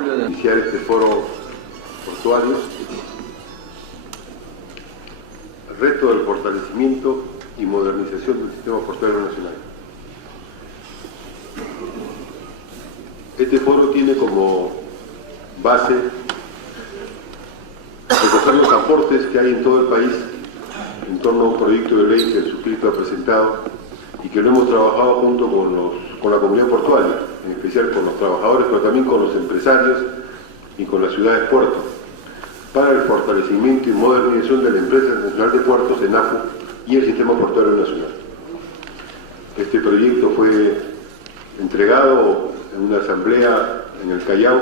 Iniciar este foro portuario, el reto del fortalecimiento y modernización del sistema portuario nacional. Este foro tiene como base recoger los aportes que hay en todo el país en torno a un proyecto de ley que el suscrito ha presentado y que lo hemos trabajado junto con la comunidad portuaria, en especial con los trabajadores, pero también con los empresarios y con las ciudades puertos, para el fortalecimiento y modernización de la Empresa Nacional de Puertos, ENAPU, y el Sistema Portuario Nacional. Este proyecto fue entregado en una asamblea en el Callao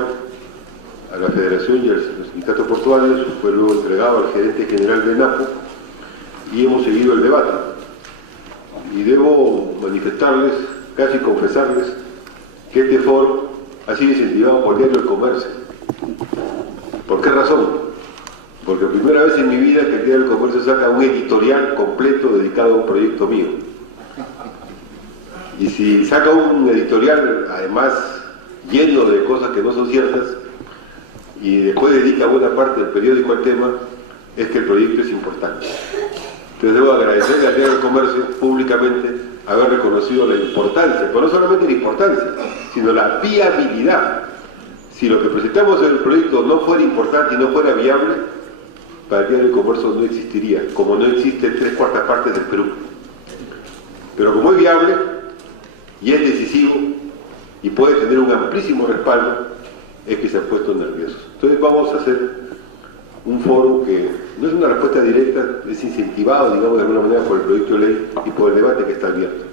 a la Federación y a los sindicatos portuarios, fue luego entregado al gerente general de ENAPU y hemos seguido el debate. Y debo manifestarles, casi confesarles, que este foro ha sido incentivado por el diario El Comercio. ¿Por qué razón? Porque primera vez en mi vida que el diario El Comercio saca un editorial completo dedicado a un proyecto mío. Y si saca un editorial, además, lleno de cosas que no son ciertas, y después dedica buena parte del periódico al tema, es que el proyecto es importante. Entonces debo agradecerle al diario del Comercio públicamente haber reconocido la importancia, pero no solamente la importancia, sino la viabilidad. Si lo que presentamos en el proyecto no fuera importante y no fuera viable, para el diario del Comercio no existiría, como no existe 3/4 partes del Perú. Pero como es viable y es decisivo y puede tener un amplísimo respaldo, es que se han puesto nerviosos. Entonces vamos a hacer un foro que no es una respuesta directa, es incentivado, digamos, de alguna manera por el proyecto de ley y por el debate que está abierto.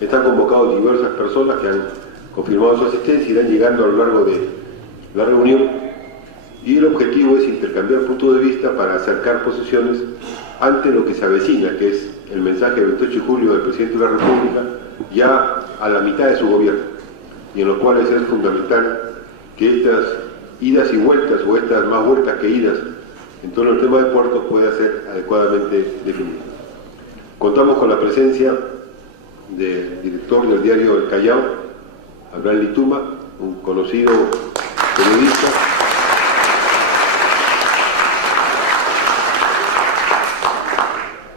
Están convocados diversas personas que han confirmado su asistencia y irán llegando a lo largo de la reunión, y el objetivo es intercambiar puntos de vista para acercar posiciones ante lo que se avecina, que es el mensaje del 28 de julio del Presidente de la República, ya a la mitad de su gobierno, y en lo cual es fundamental que estas idas y vueltas, o estas más vueltas que idas, en torno al tema de puertos pueda ser adecuadamente definido. Contamos con la presencia del director del diario El Callao, Abraham Lituma, un conocido periodista,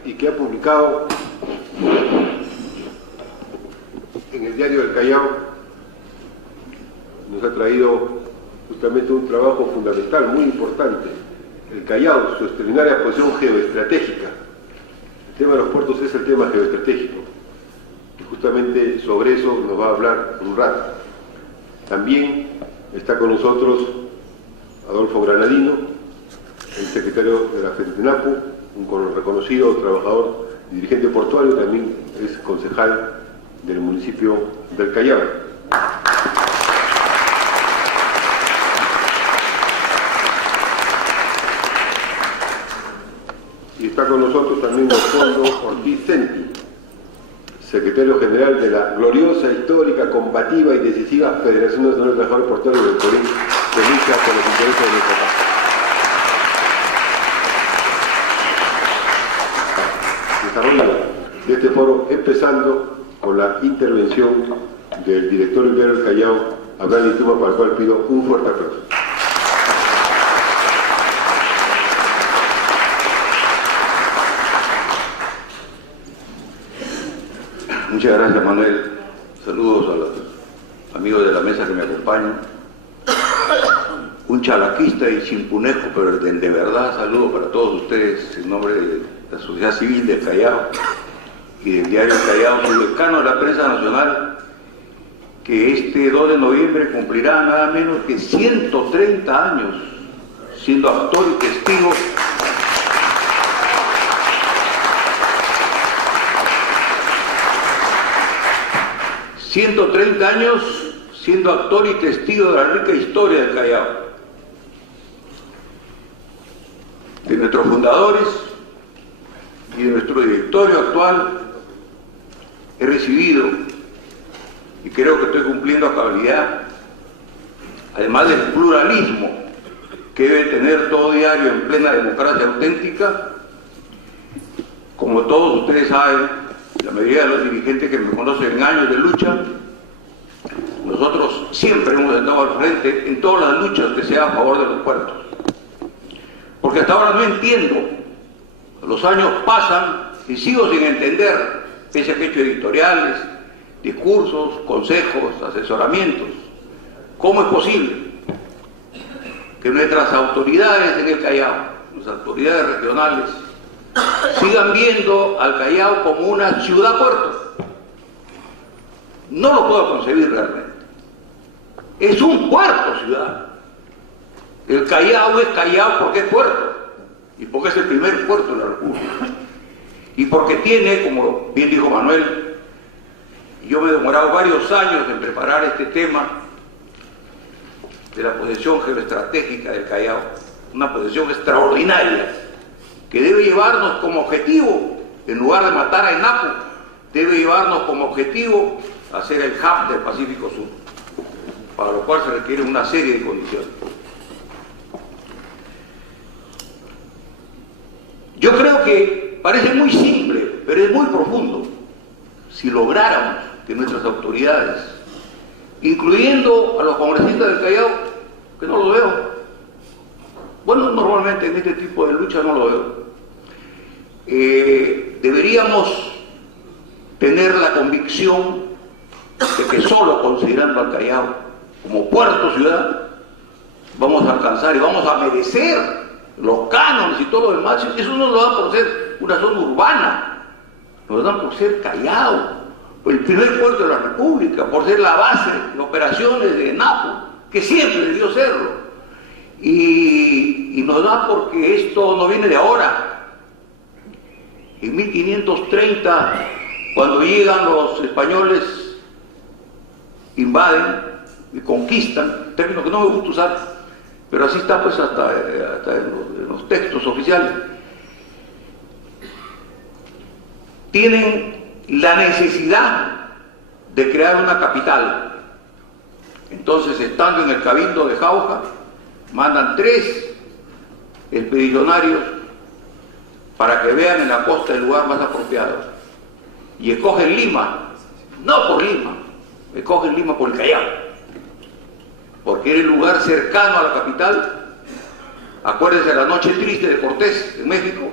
y que ha publicado en el diario El Callao, nos ha traído justamente un trabajo fundamental, muy importante. El Callao, su extraordinaria posición geoestratégica. El tema de los puertos es el tema geoestratégico, y justamente sobre eso nos va a hablar un rato. También está con nosotros Adolfo Granadino, el secretario de la FENAPU, un reconocido trabajador y dirigente portuario, también es concejal del municipio del Callao. Y está con nosotros también Leopoldo Ortiz Centi, secretario general de la gloriosa, histórica, combativa y decisiva Federación Nacional de Trabajadores Portuarios del Perú, que lucha por los intereses de nuestro país. Desarrollo de este foro, empezando con la intervención del director del diario El Callao, Abraham Lituma, para el cual pido un fuerte aplauso. Muchas gracias, Manuel. Saludos a los amigos de la mesa que me acompañan. Un chalaquista y chimpunejo, pero de verdad, saludo para todos ustedes en nombre de la sociedad civil del Callao y del diario El Callao, soy decano de la prensa nacional, que este 2 de noviembre cumplirá nada menos que 130 años siendo actor y testigo ...130 años siendo actor y testigo de la rica historia del Callao, de nuestros fundadores y de nuestro directorio actual. He recibido, y creo que estoy cumpliendo a cabalidad, además del pluralismo que debe tener todo diario en plena democracia auténtica, como todos ustedes saben, la mayoría de los dirigentes que me conocen en años de lucha, nosotros siempre hemos estado al frente en todas las luchas que sean a favor de los puertos. Porque hasta ahora no entiendo, los años pasan y sigo sin entender, pese a que he hecho editoriales, discursos, consejos, asesoramientos, ¿cómo es posible que nuestras autoridades en el Callao, las autoridades regionales, sigan viendo al Callao como una ciudad-puerto? No lo puedo concebir realmente. Es un puerto-ciudad. El Callao es Callao porque es puerto y porque es el primer puerto de la República. Y porque tiene, como bien dijo Manuel, yo me he demorado varios años en preparar este tema de la posesión geoestratégica del Callao, una posesión extraordinaria que debe llevarnos como objetivo, en lugar de matar a ENAPO, debe llevarnos como objetivo a ser el hub del Pacífico Sur, para lo cual se requiere una serie de condiciones. Yo creo que parece muy simple, pero es muy profundo. Si lográramos que nuestras autoridades, incluyendo a los congresistas del Callao, que no lo veo, bueno, normalmente en este tipo de lucha no lo veo, deberíamos tener la convicción de que solo considerando al Callao como puerto ciudad vamos a alcanzar y vamos a merecer los cánones y todo lo demás. Eso no lo dan por ser una zona urbana, lo dan por ser Callao, el primer puerto de la República, por ser la base de operaciones de ENAPO, que siempre debió serlo. Y nos da porque esto no viene de ahora. En 1530, cuando llegan los españoles, invaden y conquistan, término que no me gusta usar, pero así está pues hasta en los textos oficiales, tienen la necesidad de crear una capital. Entonces, estando en el Cabildo de Jauja, mandan 3 expedicionarios para que vean en la costa el lugar más apropiado. Y escogen Lima, no por Lima, escogen Lima por el Callao, porque era el lugar cercano a la capital. Acuérdense de la noche triste de Cortés en México,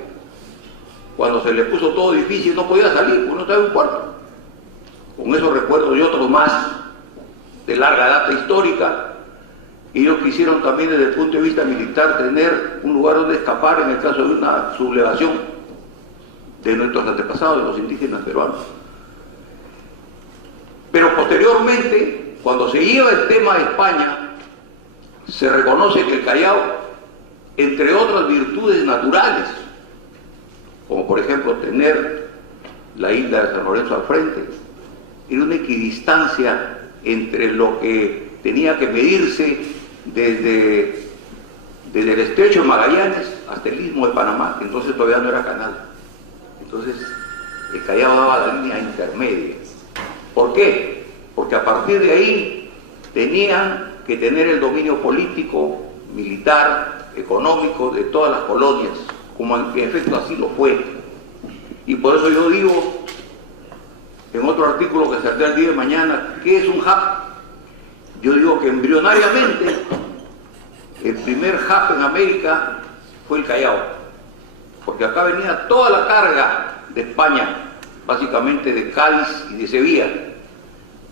cuando se le puso todo difícil, no podía salir, porque no estaba en un puerto. Con esos recuerdos y otros más de larga data histórica, ellos quisieron también desde el punto de vista militar tener un lugar donde escapar en el caso de una sublevación de nuestros antepasados, de los indígenas peruanos. Pero posteriormente, cuando se lleva el tema a España, se reconoce que el Callao, entre otras virtudes naturales, como por ejemplo tener la isla de San Lorenzo al frente, era una equidistancia entre lo que tenía que medirse desde el estrecho de Magallanes hasta el istmo de Panamá, que entonces todavía no era canal. Entonces el Callao daba la línea intermedia. ¿Por qué? Porque a partir de ahí tenían que tener el dominio político, militar, económico de todas las colonias, como en efecto así lo fue. Y por eso yo digo, en otro artículo que saldrá el día de mañana, ¿qué es un hub? Yo digo que embrionariamente el primer hub en América fue el Callao, porque acá venía toda la carga de España, básicamente de Cádiz y de Sevilla.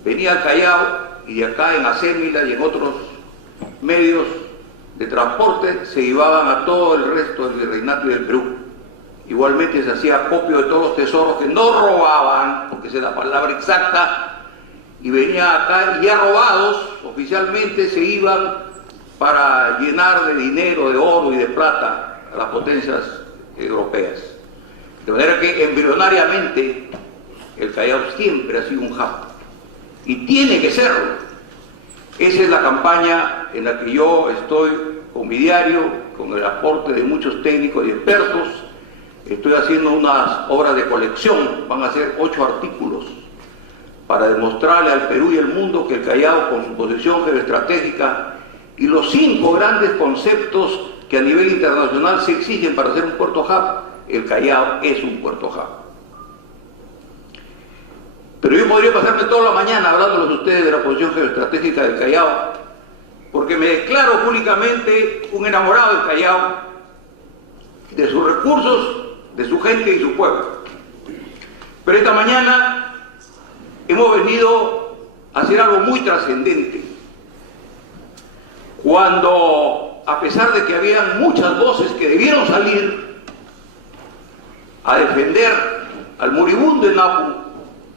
Venía al Callao y de acá en Acémila y en otros medios de transporte se llevaban a todo el resto del virreinato y del Perú. Igualmente se hacía acopio de todos los tesoros que no robaban, porque esa es la palabra exacta, y venía acá y ya robados oficialmente se iban para llenar de dinero, de oro y de plata a las potencias europeas. De manera que embrionariamente el Callao siempre ha sido un hub y tiene que serlo. Esa es la campaña en la que yo estoy con mi diario, con el aporte de muchos técnicos y expertos. Estoy haciendo unas obras de colección, van a ser 8 artículos para demostrarle al Perú y al mundo que el Callao, con su posición geoestratégica y los 5 grandes conceptos que a nivel internacional se exigen para ser un puerto hub, el Callao es un puerto hub. Pero yo podría pasarme toda la mañana hablándoles a ustedes de la posición geoestratégica del Callao, porque me declaro públicamente un enamorado del Callao, de sus recursos, de su gente y su pueblo. Pero esta mañana hemos venido a hacer algo muy trascendente. Cuando, a pesar de que habían muchas voces que debieron salir a defender al moribundo de Napu,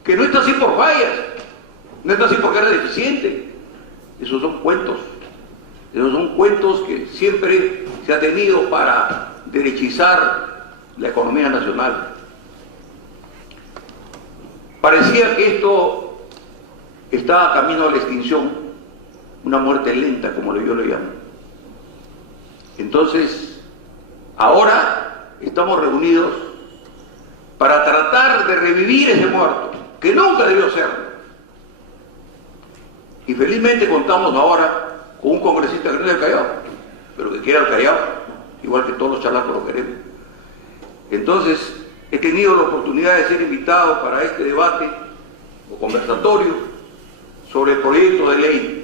que no está así por fallas, no está así porque era deficiente, esos son cuentos que siempre se ha tenido para derechizar la economía nacional. Parecía que esto estaba camino a la extinción, una muerte lenta, como yo lo llamo. Entonces, ahora estamos reunidos para tratar de revivir ese muerto, que nunca debió ser. Y felizmente contamos ahora con un congresista que no es del Callao, pero que quiere al Callao, igual que todos los chalacos lo queremos. Entonces, he tenido la oportunidad de ser invitado para este debate o conversatorio sobre el proyecto de ley.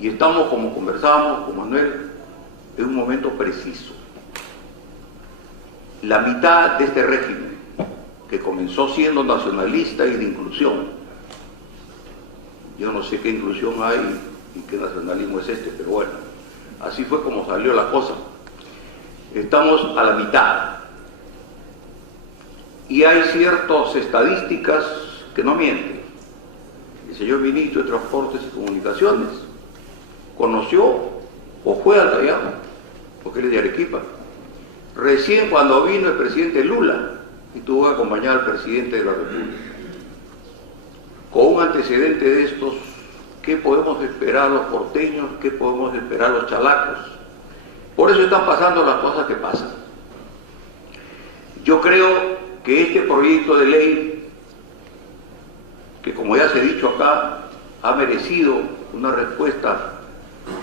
Y estamos, como conversábamos con Manuel, en un momento preciso. La mitad de este régimen, que comenzó siendo nacionalista y de inclusión, yo no sé qué inclusión hay y qué nacionalismo es este, pero bueno, así fue como salió la cosa. Estamos a la mitad. Y hay ciertas estadísticas que no mienten. El señor ministro de Transportes y Comunicaciones conoció o fue al Callao, porque él es de Arequipa, recién cuando vino el presidente Lula y tuvo que acompañar al presidente de la República. Con un antecedente de estos, ¿qué podemos esperar los porteños? ¿Qué podemos esperar los chalacos? Por eso están pasando las cosas que pasan. Yo creo que este proyecto de ley, que como ya se ha dicho acá, ha merecido una respuesta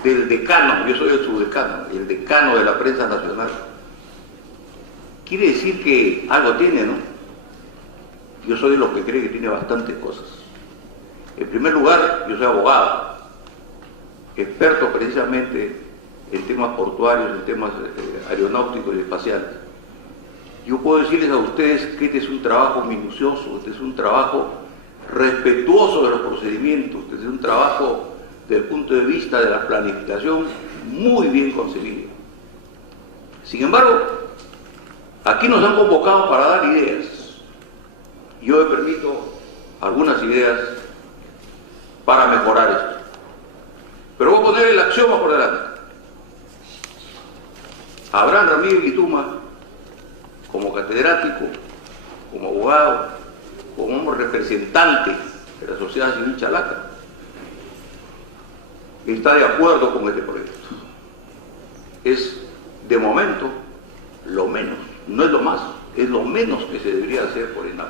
del decano, yo soy el subdecano, el decano de la prensa nacional. Quiere decir que algo tiene, ¿no? Yo soy de los que cree que tiene bastantes cosas. En primer lugar, yo soy abogado, experto precisamente en temas portuarios, en temas aeronáuticos y espaciales. Yo puedo decirles a ustedes que este es un trabajo minucioso, este es un trabajo respetuoso de los procedimientos, este es un trabajo desde el punto de vista de la planificación muy bien concebido. Sin embargo, aquí nos han convocado para dar ideas. Yo me permito algunas ideas para mejorar esto. Pero voy a poner el axioma por delante. Abraham Ramírez Guituma, como catedrático, como abogado, como representante de la sociedad civil chalaca, está de acuerdo con este proyecto. Es, de momento, lo menos, no es lo más, es lo menos que se debería hacer por ENAP.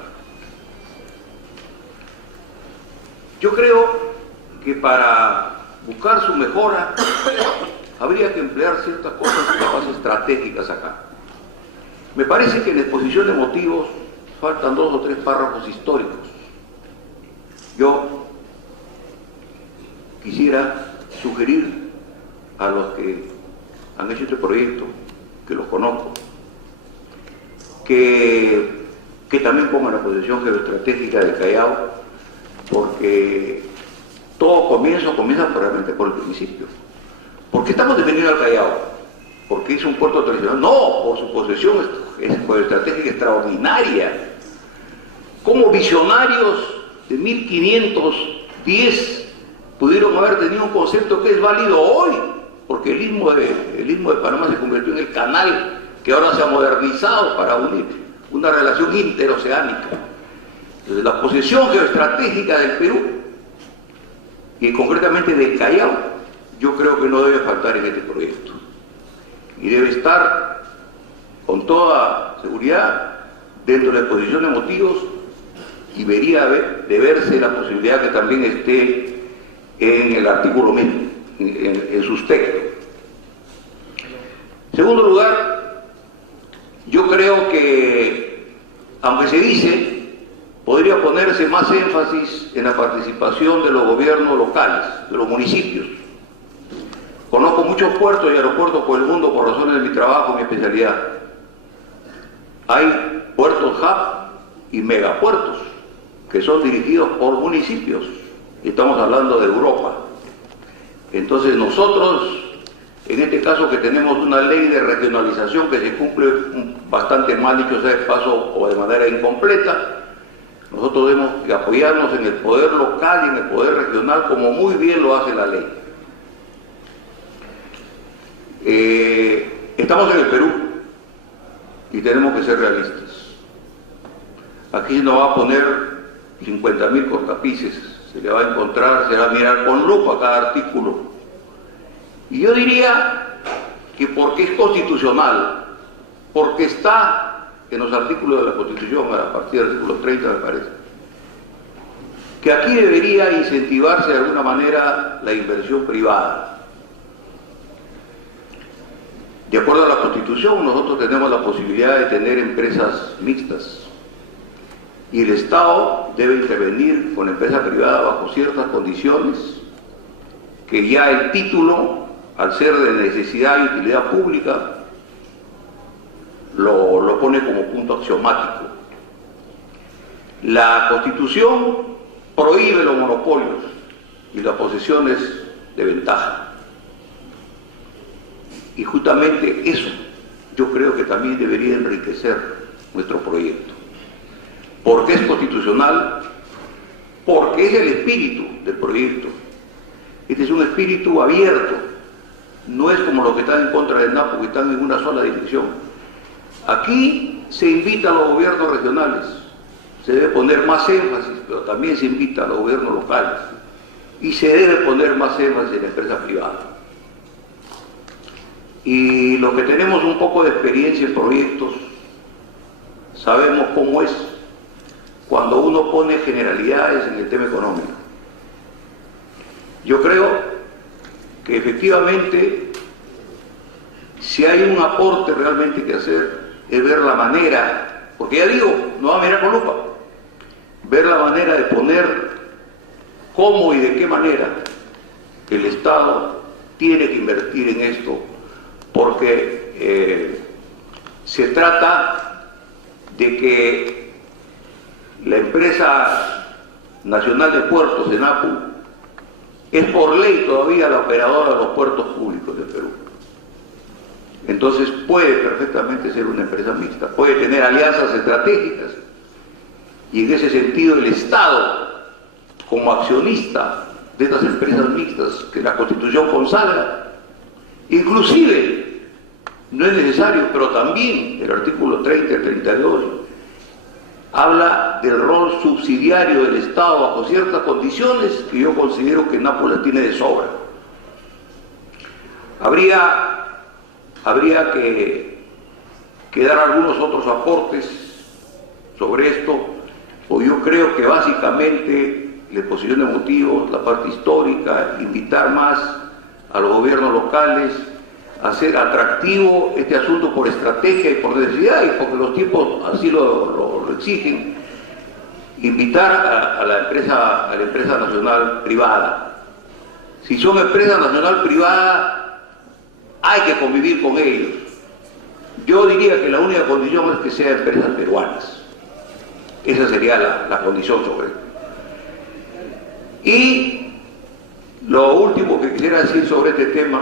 Yo creo que para buscar su mejora habría que emplear ciertas cosas más estratégicas acá. Me parece que en la exposición de motivos faltan 2 o 3 párrafos históricos. Yo quisiera sugerir a los que han hecho este proyecto, que los conozco, que también pongan la posición geoestratégica del Callao, porque todo comienza realmente por el principio. ¿Por qué estamos defendiendo al Callao? ¿Porque es un puerto tradicional? No, por su posesión geoestratégica extraordinaria. Como visionarios de 1510 pudieron haber tenido un concepto que es válido hoy, porque el istmo de Panamá se convirtió en el canal que ahora se ha modernizado para unir una relación interoceánica. Entonces, la posesión geoestratégica del Perú, y concretamente del Callao, yo creo que no debe faltar en este proyecto. Y debe estar, con toda seguridad, dentro de la exposición de motivos, y debería de verse la posibilidad que también esté en el artículo mismo, en sus textos. En segundo lugar, yo creo que, aunque se dice podría ponerse más énfasis en la participación de los gobiernos locales, de los municipios. Conozco muchos puertos y aeropuertos por el mundo por razones de mi trabajo y mi especialidad. Hay puertos hub y megapuertos que son dirigidos por municipios. Estamos hablando de Europa. Entonces nosotros, en este caso que tenemos una ley de regionalización que se cumple bastante mal, dicho sea de paso, o de manera incompleta, nosotros debemos apoyarnos en el poder local y en el poder regional, como muy bien lo hace la ley. Estamos en el Perú y tenemos que ser realistas. Aquí nos va a poner 50.000 cortapices, se le va a encontrar, se va a mirar con lupa cada artículo. Y yo diría que porque es constitucional, porque está en los artículos de la Constitución, a partir del artículo 30 me parece, que aquí debería incentivarse de alguna manera la inversión privada. De acuerdo a la Constitución, nosotros tenemos la posibilidad de tener empresas mixtas y el Estado debe intervenir con la empresa privada bajo ciertas condiciones que ya el título, al ser de necesidad y utilidad pública, lo pone como punto axiomático. La Constitución prohíbe los monopolios y las posesiones de ventaja. Y justamente eso yo creo que también debería enriquecer nuestro proyecto. Porque es constitucional, porque es el espíritu del proyecto. Este es un espíritu abierto, no es como los que están en contra del NAPO, que están en una sola dirección. Aquí se invita a los gobiernos regionales, se debe poner más énfasis, pero también se invita a los gobiernos locales y se debe poner más énfasis en la empresa privada. Y los que tenemos un poco de experiencia en proyectos sabemos cómo es cuando uno pone generalidades en el tema económico. Yo creo que efectivamente, si hay un aporte realmente que hacer, es ver la manera, porque ya digo, no va a mirar con lupa, ver la manera de poner cómo y de qué manera el Estado tiene que invertir en esto, porque se trata de que la empresa nacional de puertos, ENAPU, es por ley todavía la operadora de los puertos públicos del Perú. Entonces puede perfectamente ser una empresa mixta, puede tener alianzas estratégicas, y en ese sentido el Estado, como accionista de estas empresas mixtas que la Constitución consagra, inclusive, no es necesario, pero también el artículo 30 y 32 habla del rol subsidiario del Estado bajo ciertas condiciones que yo considero que Nápoles tiene de sobra. Habría que dar algunos otros aportes sobre esto, pues yo creo que básicamente la exposición de motivos, la parte histórica, invitar más a los gobiernos locales, hacer atractivo este asunto por estrategia y por necesidad y porque los tiempos así lo exigen, invitar a la empresa nacional privada. Si son empresas nacional privada, hay que convivir con ellos. Yo diría que la única condición es que sean empresas peruanas. Esa sería la condición sobre esto. Y lo último que quisiera decir sobre este tema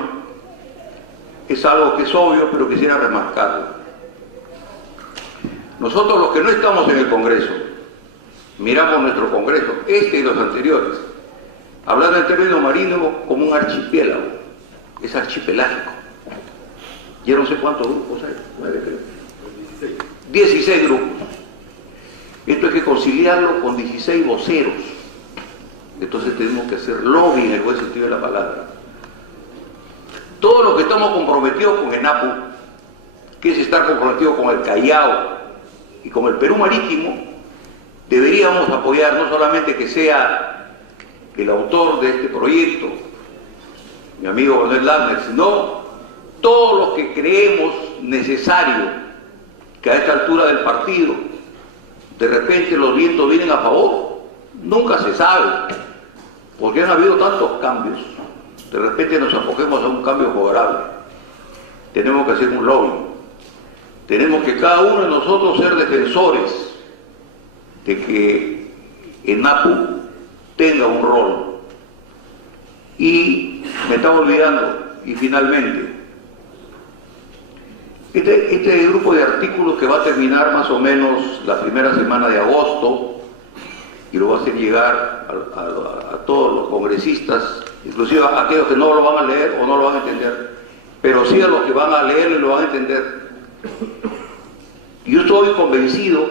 es algo que es obvio, pero quisiera remarcarlo. Nosotros los que no estamos en el Congreso, miramos nuestro Congreso, este y los anteriores, hablando en términos marinos como un archipiélago, es archipelágico. Ya no sé cuántos grupos hay, 9 creo. 16 grupos. Esto hay que conciliarlo con 16 voceros. Entonces tenemos que hacer lobby en el buen sentido de la palabra. Todos los que estamos comprometidos con ENAPU, que es estar comprometidos con el Callao y con el Perú Marítimo, deberíamos apoyar no solamente que sea el autor de este proyecto, mi amigo Manuel Lamner, sino todos los que creemos necesario que a esta altura del partido, de repente los vientos vienen a favor, nunca se sabe, porque han habido tantos cambios. De repente nos acogemos a un cambio favorable. Tenemos que hacer un lobby. Tenemos que cada uno de nosotros ser defensores de que ENAPU tenga un rol. Y me estaba olvidando, y finalmente, este grupo de artículos que va a terminar más o menos la primera semana de agosto y lo va a hacer llegar a todos los congresistas, inclusive a aquellos que no lo van a leer o no lo van a entender, pero sí a los que van a leerlo y lo van a entender. Yo estoy convencido,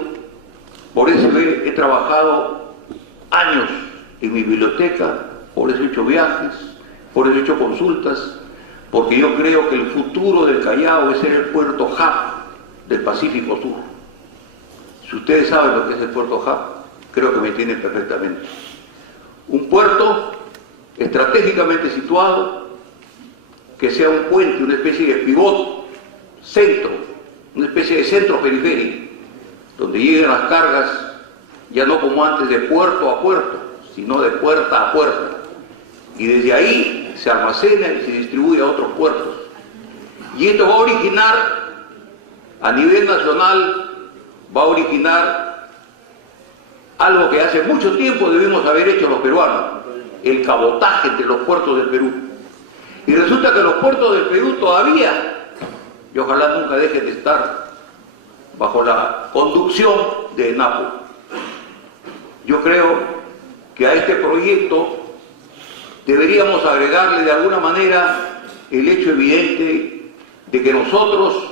por eso he trabajado años en mi biblioteca, por eso he hecho viajes, por eso he hecho consultas, porque yo creo que el futuro del Callao es ser el puerto hub del Pacífico Sur. Si ustedes saben lo que es el puerto hub, creo que me entienden perfectamente. Un puerto estratégicamente situado, que sea un puente, una especie de pivot, centro, una especie de centro periférico, donde lleguen las cargas, ya no como antes de puerto a puerto, sino de puerta a puerta. Y desde ahí se almacena y se distribuye a otros puertos. Y esto va a originar, a nivel nacional, va a originar algo que hace mucho tiempo debimos haber hecho los peruanos, el cabotaje entre los puertos del Perú. Y resulta que los puertos del Perú todavía, y ojalá nunca dejen de estar bajo la conducción de ENAPU. Yo creo que a este proyecto deberíamos agregarle de alguna manera el hecho evidente de que nosotros,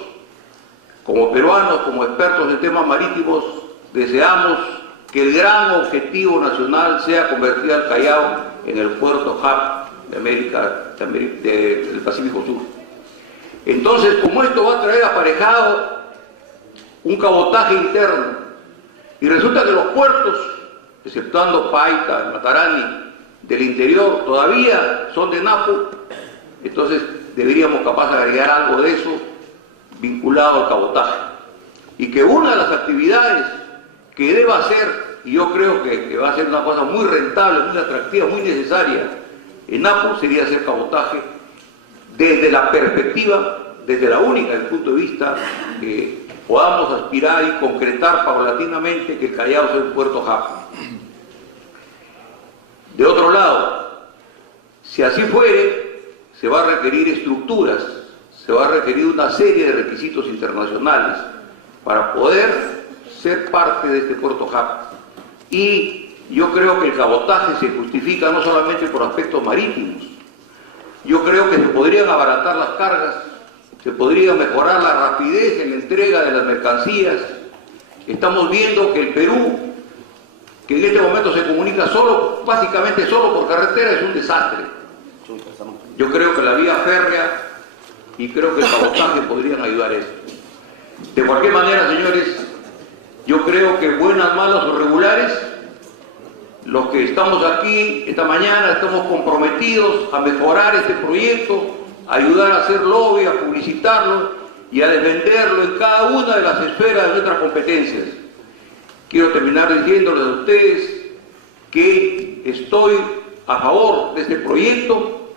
como peruanos, como expertos en temas marítimos, deseamos que el gran objetivo nacional sea convertir al Callao en el puerto hub de América, del Pacífico Sur. Entonces, como esto va a traer aparejado un cabotaje interno, y resulta que los puertos, exceptuando Paita, Matarani, del interior, todavía son de ENAPU, entonces deberíamos capaz de agregar algo de eso vinculado al cabotaje. Y que una de las actividades que deba hacer, y yo creo que va a ser una cosa muy rentable, muy atractiva, muy necesaria, ENAPU sería hacer cabotaje desde la perspectiva, desde la única, desde el punto de vista que podamos aspirar y concretar paulatinamente que el Callao sea un puerto hub. De otro lado, si así fuere, se va a requerir estructuras, se va a requerir una serie de requisitos internacionales para poder ser parte de este puerto hub. Y yo creo que el cabotaje se justifica no solamente por aspectos marítimos, yo creo que se podrían abaratar las cargas, se podría mejorar la rapidez en la entrega de las mercancías. Estamos viendo que el Perú, que en este momento se comunica básicamente solo por carretera, es un desastre. Yo creo que la vía férrea y creo que el cabotaje podrían ayudar a esto. De cualquier manera, señores, yo creo que buenas, malas o regulares, los que estamos aquí esta mañana estamos comprometidos a mejorar este proyecto, a ayudar a hacer lobby, a publicitarlo y a defenderlo en cada una de las esferas de nuestras competencias. Quiero terminar diciéndoles a ustedes que estoy a favor de este proyecto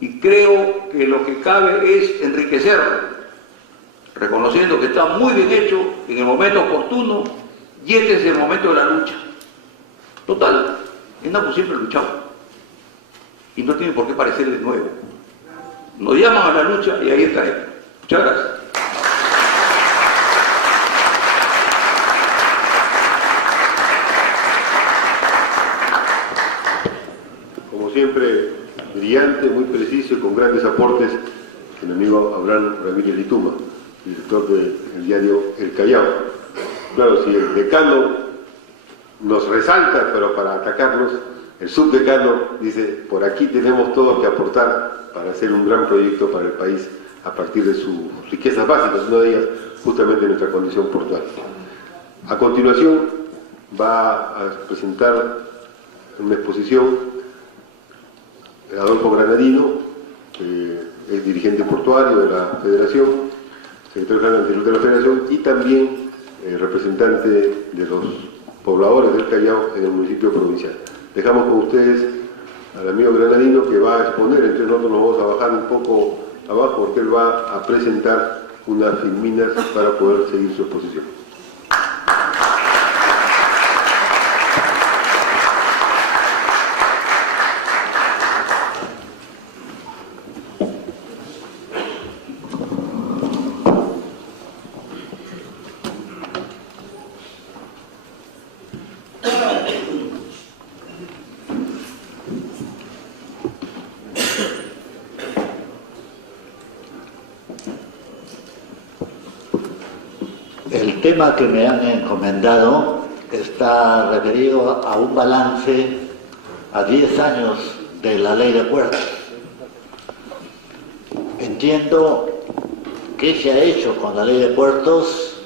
y creo que lo que cabe es enriquecerlo, reconociendo que está muy bien hecho en el momento oportuno y este es el momento de la lucha. Total, ENAPU siempre ha luchado y no tiene por qué parecerle nuevo. Nos llaman a la lucha y ahí está él. Muchas gracias. Siempre brillante, muy preciso y con grandes aportes, el amigo Abraham Ramírez Lituma, director del diario El Callao. Claro, si el decano nos resalta, pero para atacarnos, el subdecano dice, por aquí tenemos todo que aportar para hacer un gran proyecto para el país a partir de sus riquezas básicas, una de ellas justamente nuestra condición portuaria. A continuación va a presentar una exposición Adolfo Granadino, es dirigente portuario de la Federación, secretario general anterior de la Federación, y también representante de los pobladores del Callao en el municipio provincial. Dejamos con ustedes al amigo granadino que va a exponer, entonces nosotros nos vamos a bajar un poco abajo porque él va a presentar unas filminas para poder seguir su exposición. El tema que me han encomendado está referido a un balance a 10 años de la Ley de Puertos. Entiendo qué se ha hecho con la Ley de Puertos,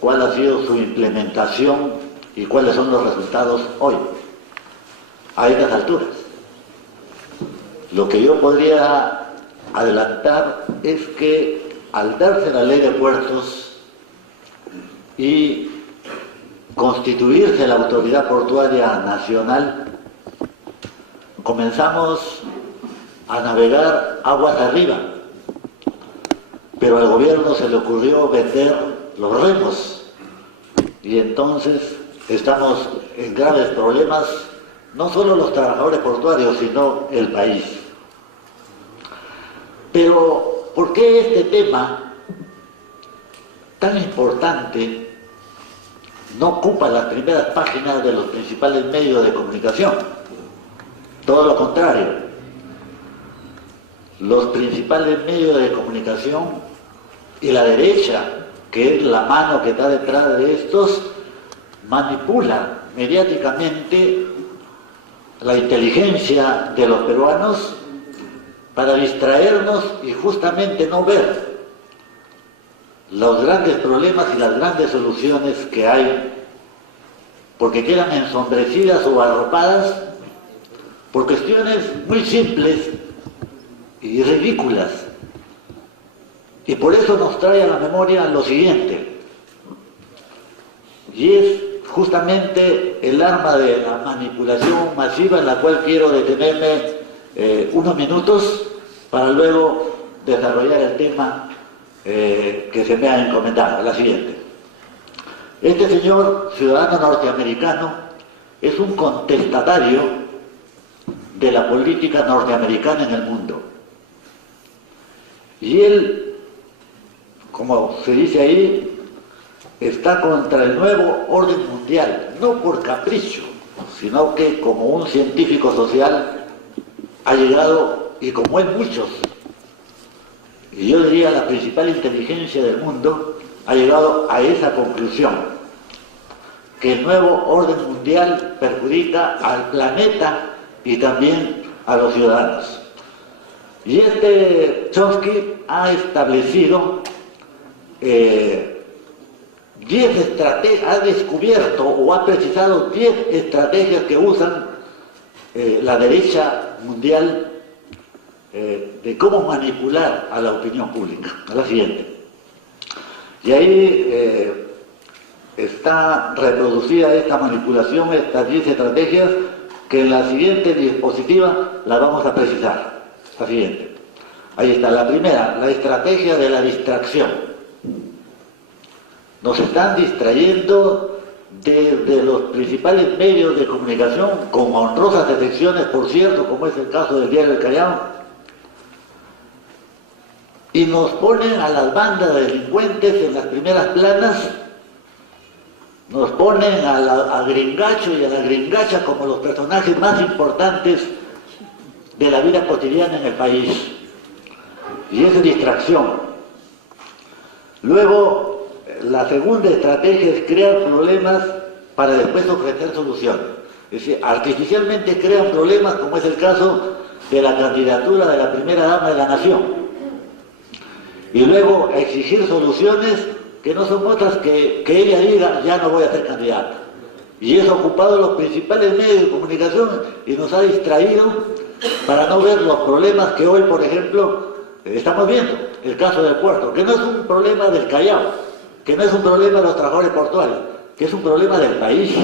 cuál ha sido su implementación y cuáles son los resultados hoy, a estas alturas. Lo que yo podría adelantar es que al darse la Ley de Puertos y constituirse la Autoridad Portuaria Nacional, comenzamos a navegar aguas arriba, pero al gobierno se le ocurrió vender los remos y entonces estamos en graves problemas, no solo los trabajadores portuarios, sino el país. Pero, ¿por qué este tema tan importante no ocupa las primeras páginas de los principales medios de comunicación? Todo lo contrario. Los principales medios de comunicación y la derecha, que es la mano que está detrás de estos, manipula mediáticamente la inteligencia de los peruanos para distraernos y justamente no ver los grandes problemas y las grandes soluciones que hay, porque quedan ensombrecidas o arropadas por cuestiones muy simples y ridículas. Y por eso nos trae a la memoria lo siguiente, y es justamente el arma de la manipulación masiva en la cual quiero detenerme unos minutos para luego desarrollar el tema que se me ha encomendado, la siguiente. Este señor ciudadano norteamericano es un contestatario de la política norteamericana en el mundo. Y él, como se dice ahí, está contra el nuevo orden mundial, no por capricho, sino que como un científico social ha llegado, y como él muchos, y yo diría la principal inteligencia del mundo, ha llegado a esa conclusión, que el nuevo orden mundial perjudica al planeta y también a los ciudadanos. Y este Chomsky ha establecido 10 estrategias, ha descubierto o ha precisado 10 estrategias que usan la derecha mundial de cómo manipular a la opinión pública. La siguiente. Y ahí está reproducida esta manipulación, estas 10 estrategias, que en la siguiente diapositiva la vamos a precisar. La siguiente. Ahí está. La primera, la estrategia de la distracción. Nos están distrayendo desde los principales medios de comunicación, con honrosas excepciones, por cierto, como es el caso del Diario del Callao, y nos ponen a las bandas de delincuentes en las primeras planas, nos ponen a Gringacho y a la Gringacha como los personajes más importantes de la vida cotidiana en el país. Y es distracción. Luego, la segunda estrategia es crear problemas para después ofrecer soluciones. Es decir, artificialmente crean problemas, como es el caso de la candidatura de la primera dama de la nación. Y luego exigir soluciones que no son otras que ella diga, ya no voy a ser candidata. Y eso ha ocupado los principales medios de comunicación y nos ha distraído para no ver los problemas que hoy, por ejemplo, estamos viendo. El caso del puerto, que no es un problema del Callao, que no es un problema de los trabajadores portuarios, que es un problema del país,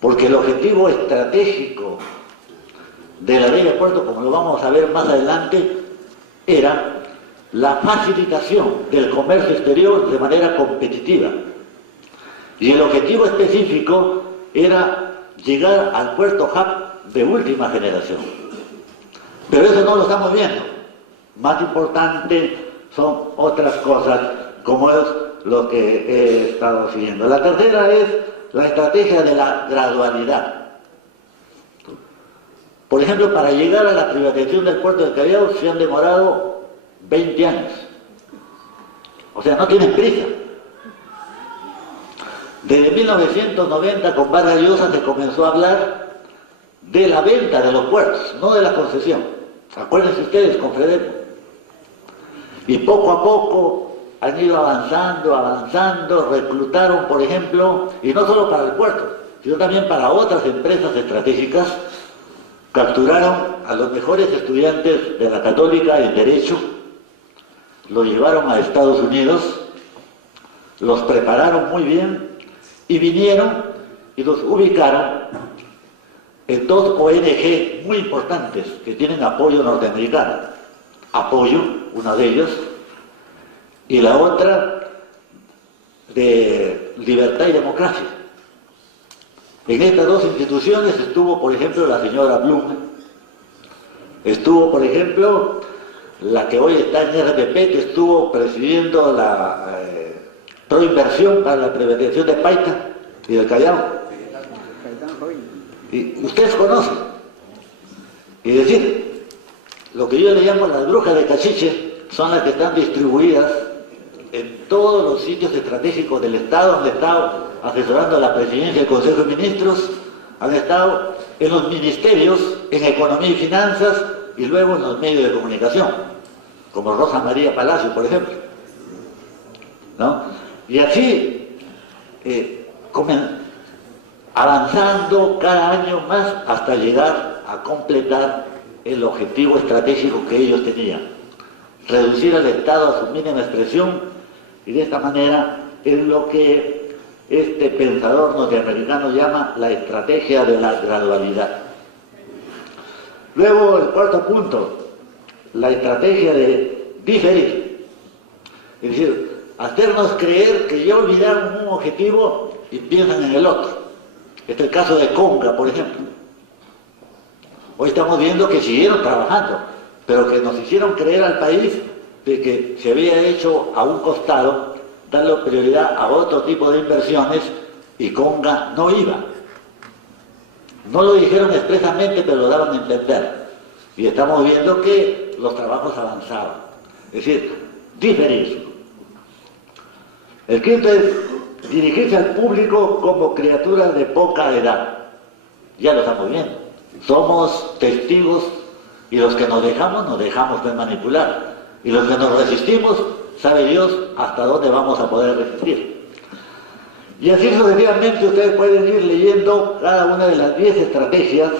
porque el objetivo estratégico de la ley de puertos, como lo vamos a ver más adelante, era la facilitación del comercio exterior de manera competitiva. Y el objetivo específico era llegar al puerto hub de última generación. Pero eso no lo estamos viendo. Más importante son otras cosas, como es lo que he estado siguiendo. La tercera es la estrategia de la gradualidad. Por ejemplo, para llegar a la privatización del puerto de Callao se han demorado 20 años. O sea, no tienen prisa. Desde 1990 con Vargas Llosa se comenzó a hablar de la venta de los puertos, no de la concesión. Acuérdense ustedes con Frederico. Y poco a poco han ido avanzando, reclutaron, por ejemplo, y no solo para el puerto, sino también para otras empresas estratégicas, capturaron a los mejores estudiantes de la Católica en Derecho, los llevaron a Estados Unidos, los prepararon muy bien y vinieron y los ubicaron en dos ONG muy importantes que tienen apoyo norteamericano. Apoyo, una de ellos, y la otra de Libertad y Democracia. En estas dos instituciones estuvo, por ejemplo, la señora Blum, estuvo, por ejemplo, la que hoy está en RPP, que estuvo presidiendo la proinversión para la privatización de Paita y del Callao. Y ustedes conocen. Y decir, lo que yo le llamo las brujas de Cachiche son las que están distribuidas en todos los sitios estratégicos del Estado, han estado asesorando a la Presidencia del Consejo de Ministros, han estado en los ministerios, en Economía y Finanzas, y luego en los medios de comunicación, como Rosa María Palacio, por ejemplo. ¿No? Y así, avanzando cada año más hasta llegar a completar el objetivo estratégico que ellos tenían. Reducir al Estado a su mínima expresión, y de esta manera es lo que este pensador norteamericano llama la estrategia de la gradualidad. Luego, el cuarto punto, la estrategia de diferir. Es decir, hacernos creer que ya olvidaron un objetivo y piensan en el otro. Este es el caso de Conga, por ejemplo. Hoy estamos viendo que siguieron trabajando, pero que nos hicieron creer al país de que se había hecho a un costado, darle prioridad a otro tipo de inversiones, y Conga no iba. No lo dijeron expresamente, pero lo daban a entender. Y estamos viendo que los trabajos avanzaban. Es decir, diferir. El quinto es dirigirse al público como criatura de poca edad. Ya lo estamos viendo. Somos testigos, y los que nos dejamos de manipular. Y los que nos resistimos, sabe Dios hasta dónde vamos a poder resistir. Y así sucesivamente ustedes pueden ir leyendo cada una de las 10 estrategias,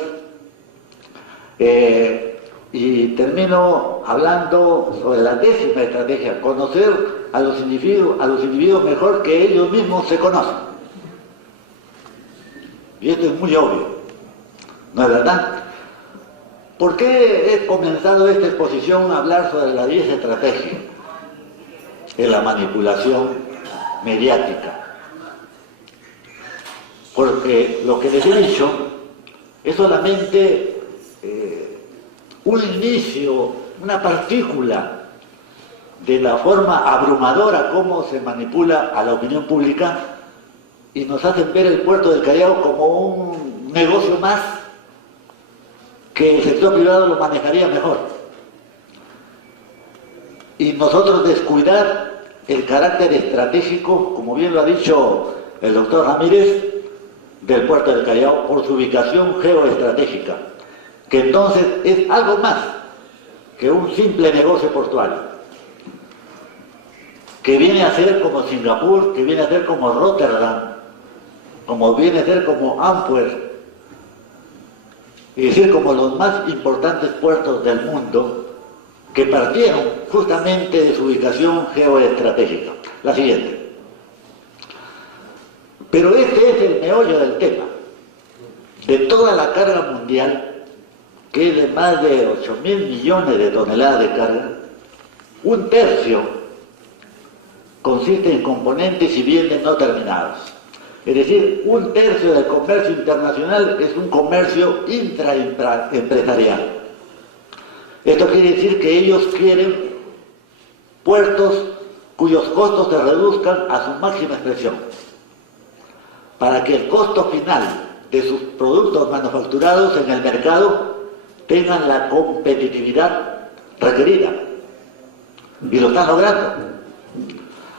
y termino hablando sobre la 10ª estrategia: conocer a los individuos mejor que ellos mismos se conocen. Y esto es muy obvio, ¿no es verdad? ¿Por qué he comenzado esta exposición a hablar sobre la 10 estrategia? En la manipulación mediática. Porque lo que les he dicho es solamente un inicio, una partícula de la forma abrumadora como se manipula a la opinión pública, y nos hacen ver el puerto del Callao como un negocio más que el sector privado lo manejaría mejor. Y nosotros descuidar el carácter estratégico, como bien lo ha dicho el doctor Ramírez, del puerto del Callao por su ubicación geoestratégica, que entonces es algo más que un simple negocio portuario, que viene a ser como Singapur, que viene a ser como Rotterdam, como viene a ser como Antwerp, es decir, como los más importantes puertos del mundo, que partieron justamente de su ubicación geoestratégica. La siguiente. Pero este es el meollo del tema. De toda la carga mundial, que es de más de 8.000 millones de toneladas de carga, un tercio consiste en componentes y bienes no terminados. Es decir, un tercio del comercio internacional es un comercio intraempresarial. Esto quiere decir que ellos quieren puertos cuyos costos se reduzcan a su máxima expresión, para que el costo final de sus productos manufacturados en el mercado tengan la competitividad requerida. Y lo están logrando.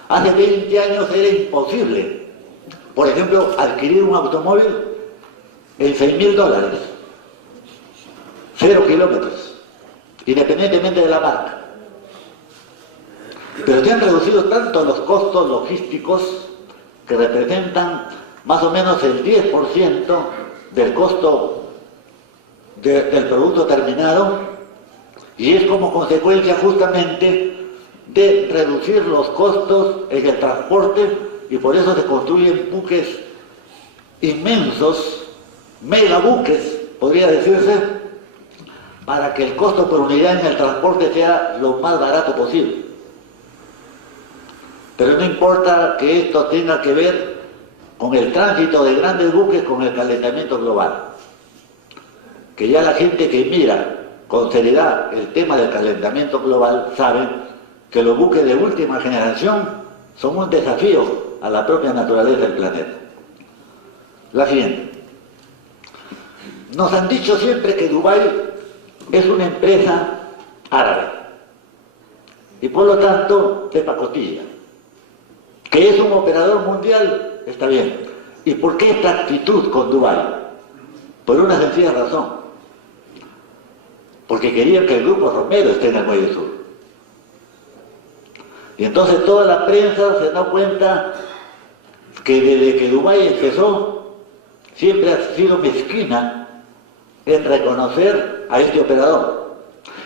Hace 20 años era imposible, por ejemplo, adquirir un automóvil en $6.000, 0 kilómetros, independientemente de la marca. Pero se han reducido tanto los costos logísticos, que representan más o menos el 10% del costo del producto terminado, y es como consecuencia justamente de reducir los costos en el transporte, y por eso se construyen buques inmensos, megabuques, podría decirse, para que el costo por unidad en el transporte sea lo más barato posible. Pero no importa que esto tenga que ver con el tránsito de grandes buques con el calentamiento global. Que ya la gente que mira con seriedad el tema del calentamiento global sabe que los buques de última generación son un desafío a la propia naturaleza del planeta. La siguiente. Nos han dicho siempre que Dubái es una empresa árabe y por lo tanto de pacotilla. Que es un operador mundial, está bien. ¿Y por qué esta actitud con Dubái? Por una sencilla razón. Porque querían que el Grupo Romero esté en el Muelle Sur. Y entonces toda la prensa se da cuenta que desde que Dubái empezó, siempre ha sido mezquina en reconocer a este operador.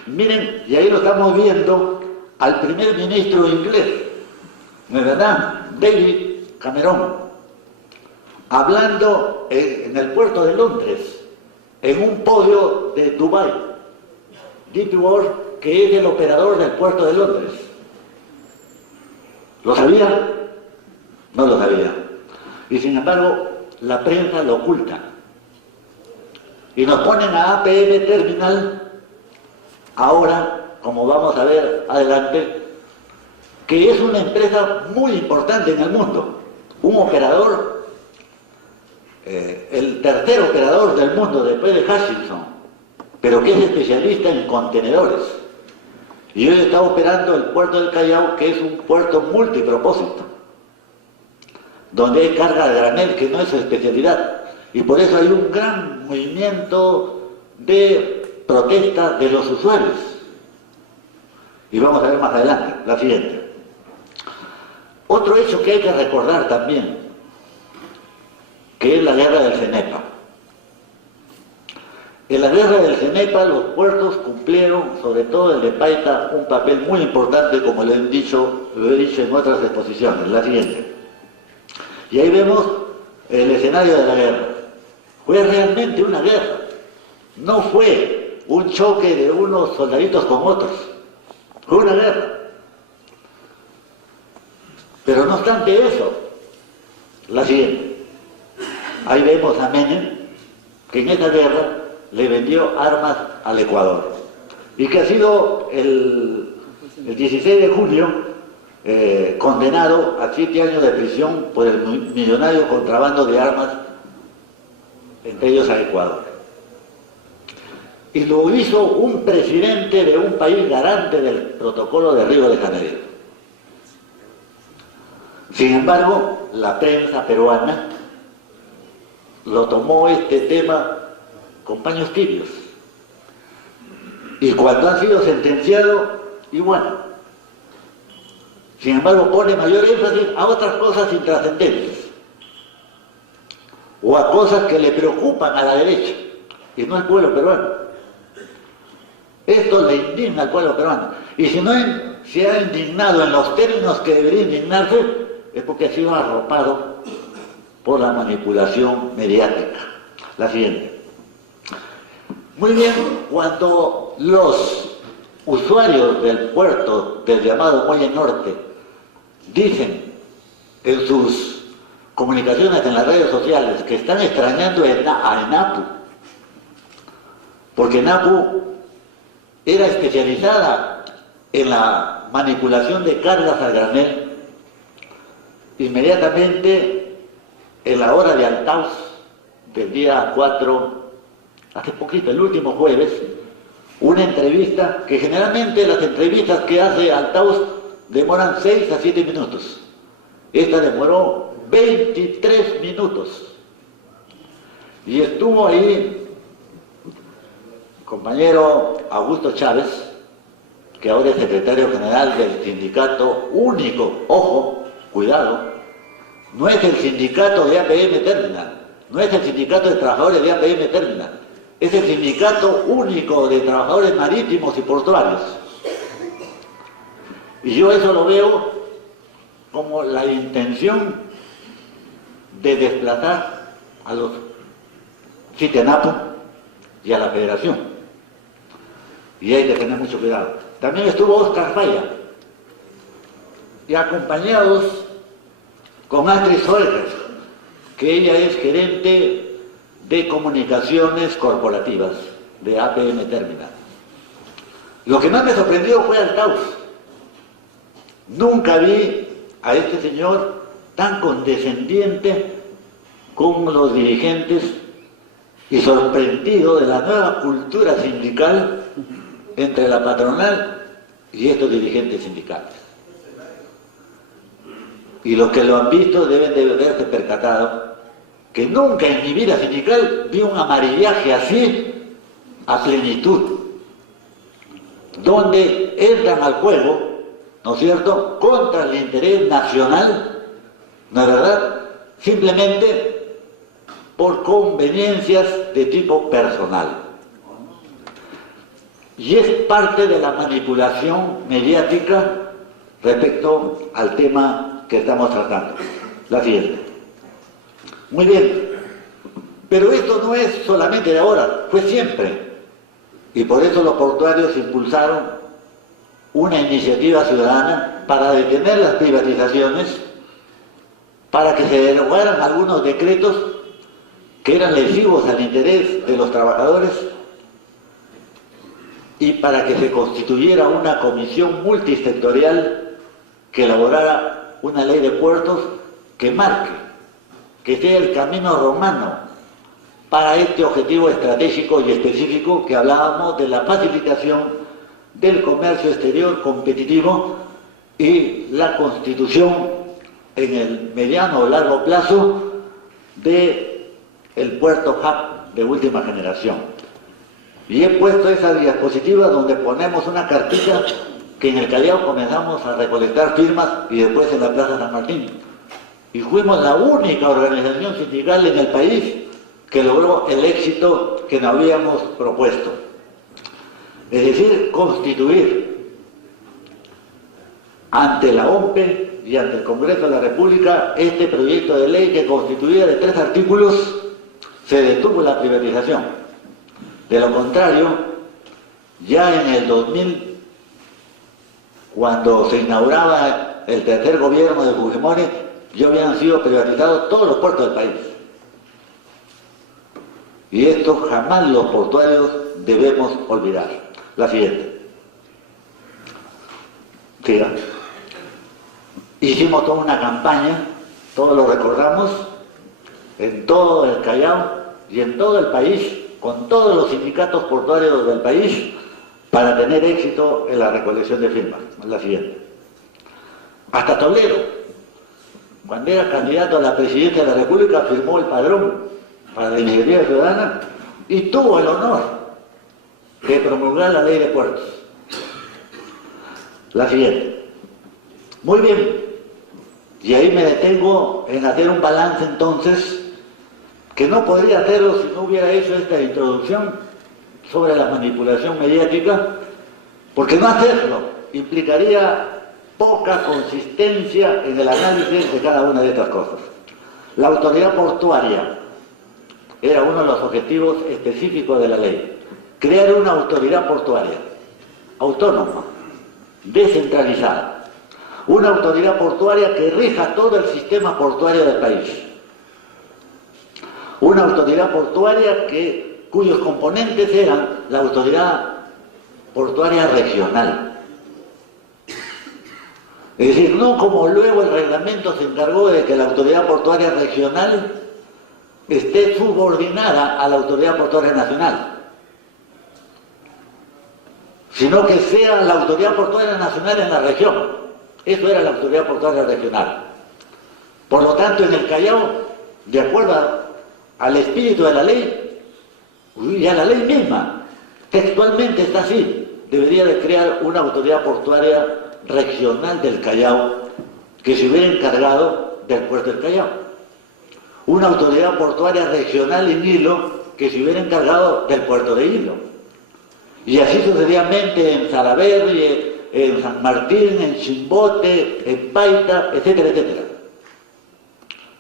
Miren, y ahí lo estamos viendo al primer ministro inglés, ¿no es verdad? David Cameron, hablando en el puerto de Londres, en un podio de Dubái, DP World, que es el operador del puerto de Londres. ¿Lo sabía? No lo sabía. Y sin embargo, la prensa lo oculta. Y nos ponen a APM Terminal, ahora, como vamos a ver adelante, que es una empresa muy importante en el mundo, un operador, el tercer operador del mundo después de Hutchison, pero que es especialista en contenedores. Y hoy está operando el puerto del Callao, que es un puerto multipropósito, donde hay carga de granel, que no es su especialidad. Y por eso hay un gran movimiento de protesta de los usuarios. Y vamos a ver más adelante, la siguiente. Otro hecho que hay que recordar también, que es la guerra del CENEPA. En la guerra del CENEPA los puertos cumplieron, sobre todo el de Paita, un papel muy importante, como lo he dicho en otras exposiciones. La siguiente. Y ahí vemos el escenario de la guerra. Fue realmente una guerra. No fue un choque de unos soldaditos con otros. Fue una guerra. Pero no obstante eso, la siguiente. Ahí vemos a Menem, que en esa guerra le vendió armas al Ecuador. Y que ha sido el 16 de junio condenado a 7 años de prisión por el millonario contrabando de armas, entre ellos a Ecuador. Y lo hizo un presidente de un país garante del protocolo de Río de Janeiro. Sin embargo, la prensa peruana lo tomó este tema con paños tibios. Y cuando ha sido sentenciado, igual. Sin embargo, pone mayor énfasis a otras cosas intrascendentes. O a cosas que le preocupan a la derecha, y no al pueblo peruano. Esto le indigna al pueblo peruano. Y si se ha indignado en los términos que debería indignarse, es porque ha sido arropado por la manipulación mediática. La siguiente. Muy bien, cuando los usuarios del puerto del llamado Muelle Norte dicen en sus comunicaciones en las redes sociales que están extrañando a ENAPU, porque ENAPU era especializada en la manipulación de cargas al granel, inmediatamente en la hora de Altaus del día 4, hace poquito, el último jueves, una entrevista, que generalmente las entrevistas que hace Altaus demoran 6 a 7 minutos. Esta demoró 23 minutos. Y estuvo ahí compañero Augusto Chávez, que ahora es secretario general del sindicato único, ojo, cuidado, no es el sindicato de APM Terminal, no es el sindicato de trabajadores de APM Terminal, es el sindicato único de trabajadores marítimos y portuarios. Y yo eso lo veo como la intención de desplazar a los CITENAPO y a la Federación. Y hay que tener mucho cuidado. También estuvo Oscar Falla, y acompañados con Astrid Solker, que ella es gerente de comunicaciones corporativas de APM Terminal. Lo que más me sorprendió fue Altaus. Nunca vi a este señor tan condescendiente con los dirigentes y sorprendido de la nueva cultura sindical entre la patronal y estos dirigentes sindicales. Y los que lo han visto deben de haberse percatado que nunca en mi vida sindical vi un amarillaje así a plenitud, donde entran al juego, ¿no es cierto?, contra el interés nacional, ¿no es verdad?, simplemente por conveniencias de tipo personal. Y es parte de la manipulación mediática respecto al tema que estamos tratando. La siguiente. Muy bien, pero esto no es solamente de ahora, fue siempre. Y por eso los portuarios impulsaron una iniciativa ciudadana para detener las privatizaciones, para que se derogaran algunos decretos que eran lesivos al interés de los trabajadores y para que se constituyera una comisión multisectorial que elaborara una ley de puertos que marque, que sea el camino romano para este objetivo estratégico y específico que hablábamos de la pacificación del comercio exterior competitivo y la constitución en el mediano o largo plazo de el puerto hub de última generación. Y he puesto esa diapositiva donde ponemos una cartita que en el Callao comenzamos a recolectar firmas y después en la Plaza San Martín. Y fuimos la única organización sindical en el país que logró el éxito que nos habíamos propuesto. Es decir, constituir ante la OMPE y ante el Congreso de la República este proyecto de ley que constituía de 3 artículos, se detuvo la privatización. De lo contrario, ya en el 2000, cuando se inauguraba el tercer gobierno de Fujimori, ya habían sido privatizados todos los puertos del país. Y esto jamás los portuarios debemos olvidar. La siguiente. Siga. Hicimos toda una campaña, todos lo recordamos, en todo el Callao y en todo el país, con todos los sindicatos portuarios del país, para tener éxito en la recolección de firmas. La siguiente. Hasta Toledo, cuando era candidato a la presidencia de la República, firmó el padrón para la iniciativa ciudadana y tuvo el honor de promulgar la ley de puertos. La siguiente. Muy bien. Y ahí me detengo en hacer un balance entonces, que no podría hacerlo si no hubiera hecho esta introducción sobre la manipulación mediática, porque no hacerlo implicaría poca consistencia en el análisis de cada una de estas cosas. La autoridad portuaria era uno de los objetivos específicos de la ley. Crear una autoridad portuaria autónoma, descentralizada. Una autoridad portuaria que rija todo el sistema portuario del país. Una autoridad portuaria cuyos componentes eran la autoridad portuaria regional. Es decir, no como luego el reglamento se encargó de que la autoridad portuaria regional esté subordinada a la autoridad portuaria nacional, sino que sea la autoridad portuaria nacional en la región. Eso era la autoridad portuaria regional. Por lo tanto, en el Callao, de acuerdo al espíritu de la ley, y a la ley misma, textualmente está así, debería de crear una autoridad portuaria regional del Callao que se hubiera encargado del puerto del Callao. Una autoridad portuaria regional en Hilo que se hubiera encargado del puerto de Hilo. Y así sucesivamente en Salaberry, en San Martín, en Chimbote, en Paita, etcétera, etcétera.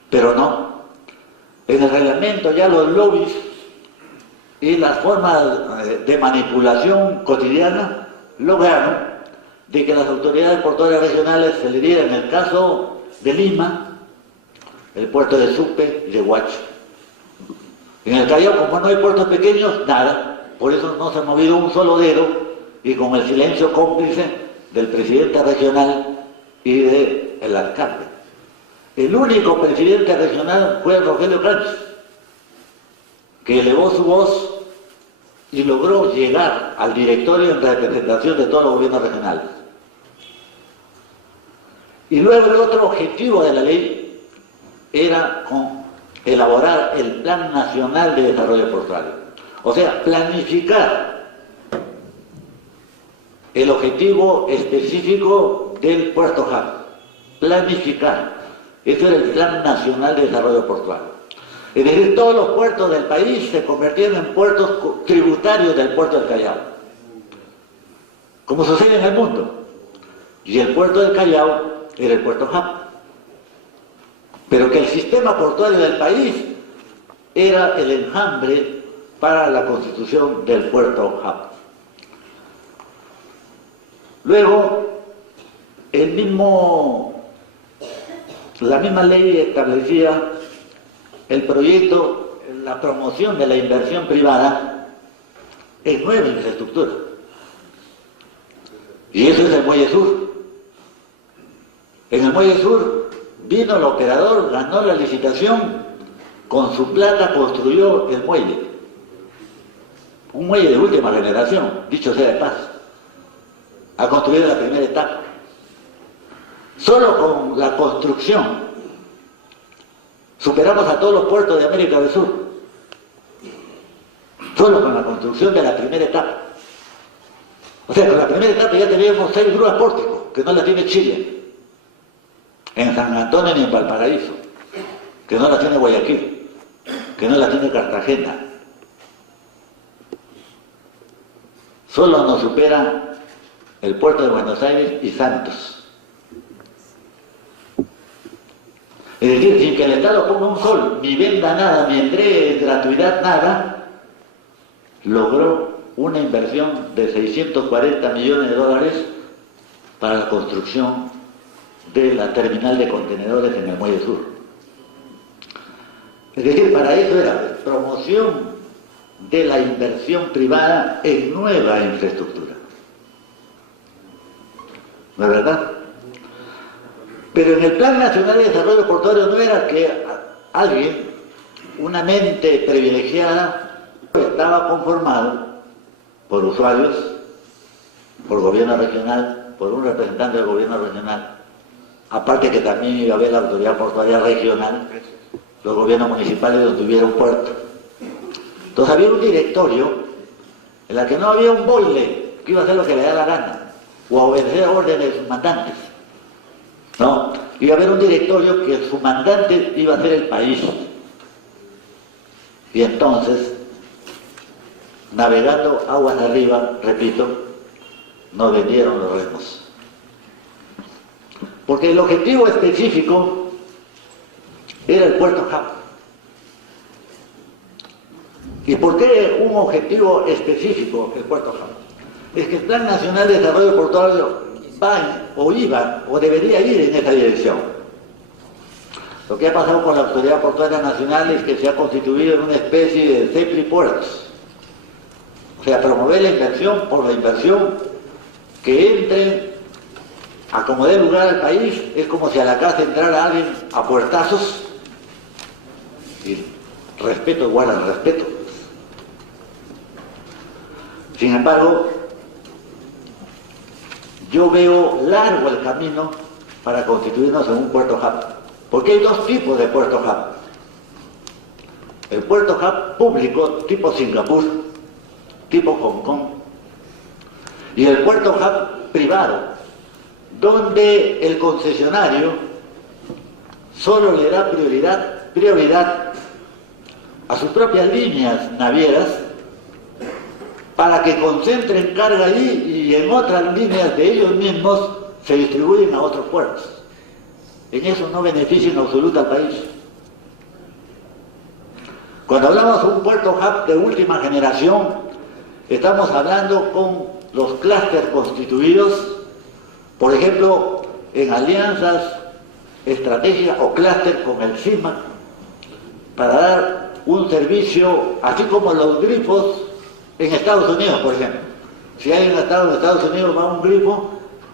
Pero no. En el reglamento ya los lobbies y las formas de manipulación cotidiana lograron de que las autoridades portuarias regionales se le dieran, en el caso de Lima, el puerto de Supe y de Huacho. En el Callao, como no hay puertos pequeños, nada. Por eso no se ha movido un solo dedo, y con el silencio cómplice del presidente regional y del alcalde. El único presidente regional fue Rogelio Cánchez, que elevó su voz y logró llegar al directorio en representación de todos los gobiernos regionales. Y luego el otro objetivo de la ley era elaborar el Plan Nacional de Desarrollo Portuario. O sea, planificar el objetivo específico del Puerto Hub. Planificar. Eso era el Plan Nacional de Desarrollo Portuario. Es decir, todos los puertos del país se convirtieron en puertos tributarios del puerto del Callao, como sucede en el mundo. Y el puerto del Callao era el puerto hub. Pero que el sistema portuario del país era el enjambre para la constitución del puerto hub. Luego, la misma ley establecía el proyecto, la promoción de la inversión privada en nueva infraestructura. Y eso es el Muelle Sur. En el Muelle Sur vino el operador, ganó la licitación, con su plata construyó el muelle. Un muelle de última generación, dicho sea de paso. Ha construido la primera etapa. Solo con la construcción superamos a todos los puertos de América del Sur. Solo con la construcción de la primera etapa. O sea, con la primera etapa ya teníamos 6 grúas pórtico, que no las tiene Chile, en San Antonio ni en Valparaíso, que no las tiene Guayaquil, que no las tiene Cartagena. Solo nos supera el puerto de Buenos Aires y Santos. Es decir, sin que el Estado ponga un sol, ni venda nada, ni entregue gratuidad nada, logró una inversión de 640 millones de dólares para la construcción de la terminal de contenedores en el Muelle Sur. Es decir, para eso era promoción de la inversión privada en nueva infraestructura. ¿No es verdad? Pero en el Plan Nacional de Desarrollo Portuario no era que alguien, una mente privilegiada, estaba conformado por usuarios, por gobierno regional, por un representante del gobierno regional, aparte que también iba a haber la autoridad portuaria regional, los gobiernos municipales donde hubiera un puerto. Entonces había un directorio en la que no había un boile que iba a hacer lo que le da la gana, o a obedecer órdenes de sus mandantes. No, iba a haber un directorio que su mandante iba a ser el país. Y entonces, navegando aguas arriba, repito, nos vendieron los remos. Porque el objetivo específico era el puerto Hub. ¿Y por qué un objetivo específico el puerto Hub? Es que el Plan Nacional de Desarrollo Portuario va o iba o debería ir en esa dirección. Lo que ha pasado con la Autoridad Portuaria Nacional es que se ha constituido en una especie de CEPRI-Ports. O sea, promover la inversión por la inversión, que entre a como dé lugar al país. Es como si a la casa entrara alguien a puertazos y respeto guarda el respeto. Sin embargo, yo veo largo el camino para constituirnos en un puerto hub, porque hay dos tipos de puerto hub. El puerto hub público tipo Singapur, tipo Hong Kong, y el puerto hub privado, donde el concesionario solo le da prioridad a sus propias líneas navieras para que concentren carga allí y en otras líneas de ellos mismos se distribuyen a otros puertos. En eso no beneficia en absoluto al país. Cuando hablamos de un puerto hub de última generación, estamos hablando con los clústeres constituidos, por ejemplo, en alianzas estratégicas o clúster con el CIMAC, para dar un servicio, así como los grifos en Estados Unidos, por ejemplo. Si alguien ha estado en Estados Unidos, va a un grifo,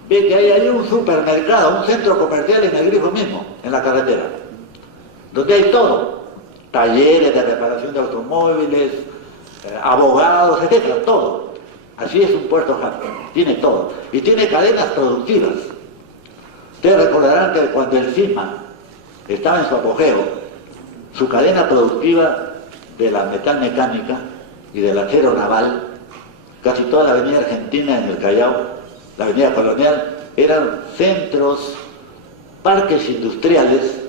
ve que hay ahí un supermercado, un centro comercial en el grifo mismo, en la carretera, donde hay todo, talleres de reparación de automóviles, abogados, etcétera, todo. Así es un puerto hub, tiene todo, y tiene cadenas productivas. Ustedes recordarán que cuando el CIMA estaba en su apogeo, su cadena productiva de la metalmecánica y del acero naval, casi toda la avenida Argentina en el Callao, la avenida Colonial, eran centros, parques industriales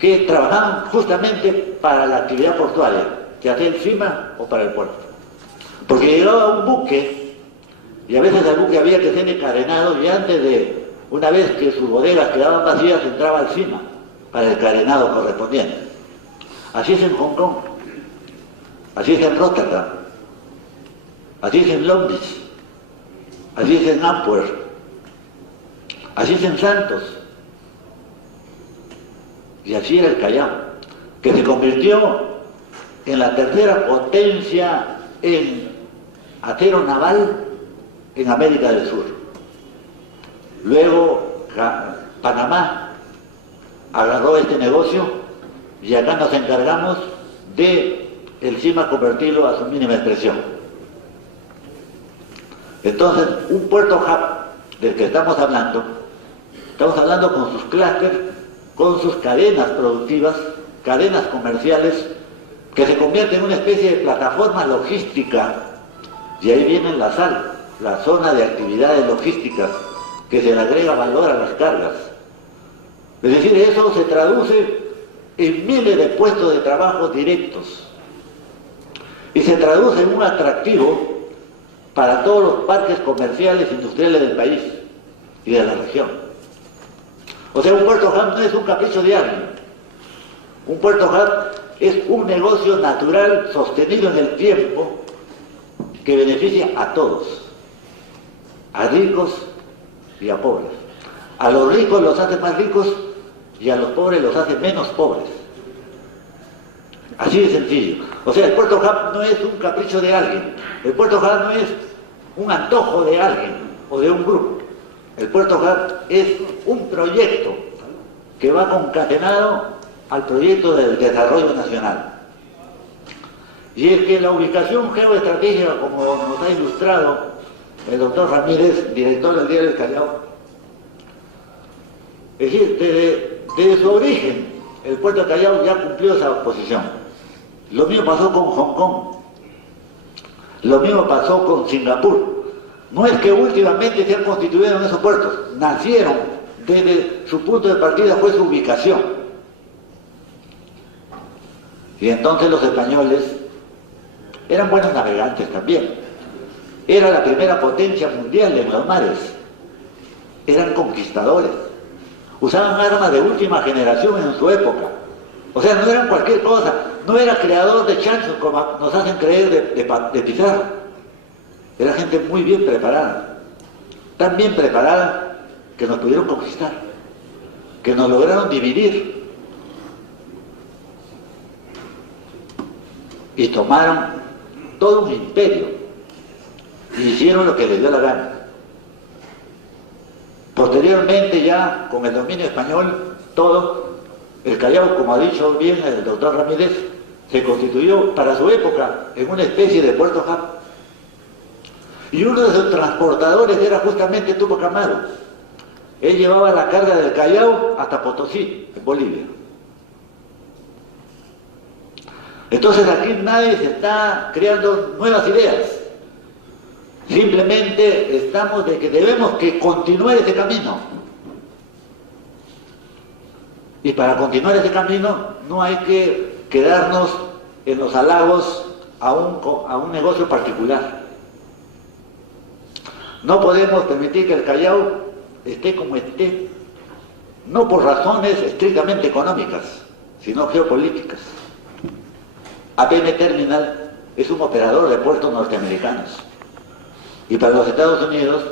que trabajaban justamente para la actividad portuaria, que hacía el CIMA o para el puerto. Porque llegaba un buque, y a veces el buque había que ser encadenado, y antes de, una vez que sus bodegas quedaban vacías, entraba al CIMA para el carenado correspondiente. Así es en Hong Kong, así es en Rotterdam, así es en Long Beach, así es en Antwerp, así es en Santos, y así era el Callao, que se convirtió en la tercera potencia en acero naval en América del Sur. Luego Panamá agarró este negocio y acá nos encargamos de el CIMA convertirlo a su mínima expresión. Entonces, un puerto hub del que estamos hablando con sus clústeres, con sus cadenas productivas, cadenas comerciales, que se convierte en una especie de plataforma logística, y ahí viene la SAL, la zona de actividades logísticas, que se le agrega valor a las cargas. Es decir, eso se traduce en miles de puestos de trabajo directos, y se traduce en un atractivo para todos los parques comerciales e industriales del país y de la región. O sea, un puerto hub no es un capricho de alguien. Un puerto hub es un negocio natural sostenido en el tiempo que beneficia a todos, a ricos y a pobres. A los ricos los hace más ricos y a los pobres los hace menos pobres. Así de sencillo. O sea, el puerto hub no es un capricho de alguien. El puerto hub no es un antojo de alguien o de un grupo. El puerto hub es un proyecto que va concatenado al proyecto del desarrollo nacional. Y es que la ubicación geoestratégica, como nos ha ilustrado el doctor Ramírez, director del diario El Callao, es decir, desde su origen, el puerto de Callao ya cumplió esa posición. Lo mismo pasó con Hong Kong, lo mismo pasó con Singapur. No es que últimamente se han constituido en esos puertos, nacieron, desde su punto de partida fue su ubicación. Y entonces los españoles eran buenos navegantes también, era la primera potencia mundial en los mares. Eran conquistadores. Usaban armas de última generación en su época. O sea, no eran cualquier cosa. No era creador de chanchos como nos hacen creer de Pizarro. Era gente muy bien preparada. Tan bien preparada que nos pudieron conquistar. Que nos lograron dividir. Y tomaron todo un imperio. Y hicieron lo que les dio la gana. Posteriormente ya, con el dominio español, todo, el Callao, como ha dicho bien el doctor Ramírez, se constituyó para su época en una especie de Puerto Hub. Y uno de sus transportadores era justamente Tupac Amaru. Él llevaba la carga del Callao hasta Potosí, en Bolivia. Entonces aquí nadie se está creando nuevas ideas. Simplemente estamos de que debemos que continuar ese camino. Y para continuar ese camino no hay que quedarnos en los halagos a un negocio particular. No podemos permitir que el Callao esté como esté, no por razones estrictamente económicas, sino geopolíticas. APM Terminal es un operador de puertos norteamericanos. Y para los Estados Unidos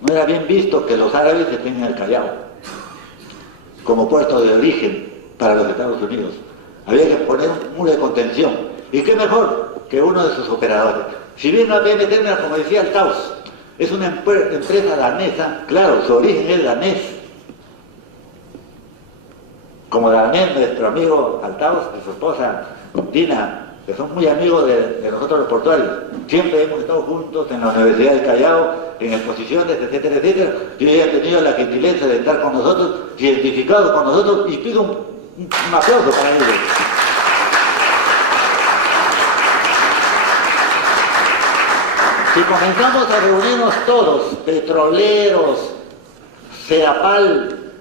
no era bien visto que los árabes estén en el Callao como puerto de origen para los Estados Unidos. Había que poner un muro de contención. ¿Y qué mejor que uno de sus operadores? Si bien la APM Terminal, como decía Altaus, es una empresa danesa, claro, su origen es danés. Como danés, nuestro amigo Altaus y su esposa Dina, que son muy amigos de nosotros los portuarios. Siempre hemos estado juntos en la Universidad del Callao, en exposiciones, etcétera, etcétera. Yo ya he tenido la gentileza de estar con nosotros, identificados con nosotros, y pido un aplauso para ellos. Si comenzamos a reunirnos todos, petroleros, CEAPAL,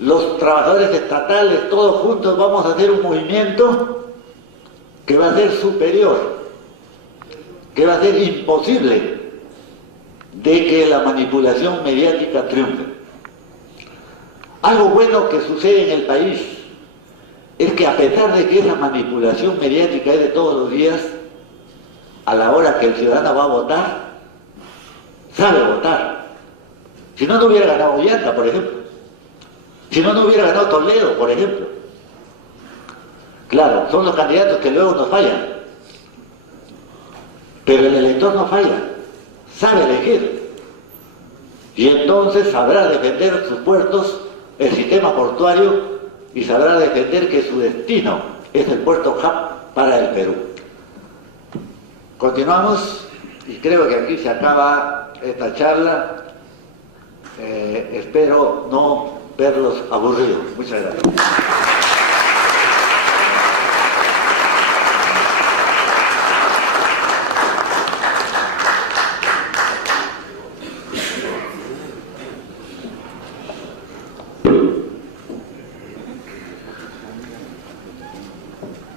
los trabajadores estatales, todos juntos, vamos a hacer un movimiento que va a ser superior, que va a ser imposible de que la manipulación mediática triunfe. Algo bueno que sucede en el país es que a pesar de que esa manipulación mediática es de todos los días, a la hora que el ciudadano va a votar, sabe votar. Si no, no hubiera ganado Ollanta, por ejemplo. Si no, no hubiera ganado Toledo, por ejemplo. Claro, son los candidatos que luego nos fallan. Pero el elector no falla, sabe elegir. Y entonces sabrá defender sus puertos, el sistema portuario, y sabrá defender que su destino es el puerto hub para el Perú. Continuamos, y creo que aquí se acaba esta charla. Espero no verlos aburridos. Muchas gracias.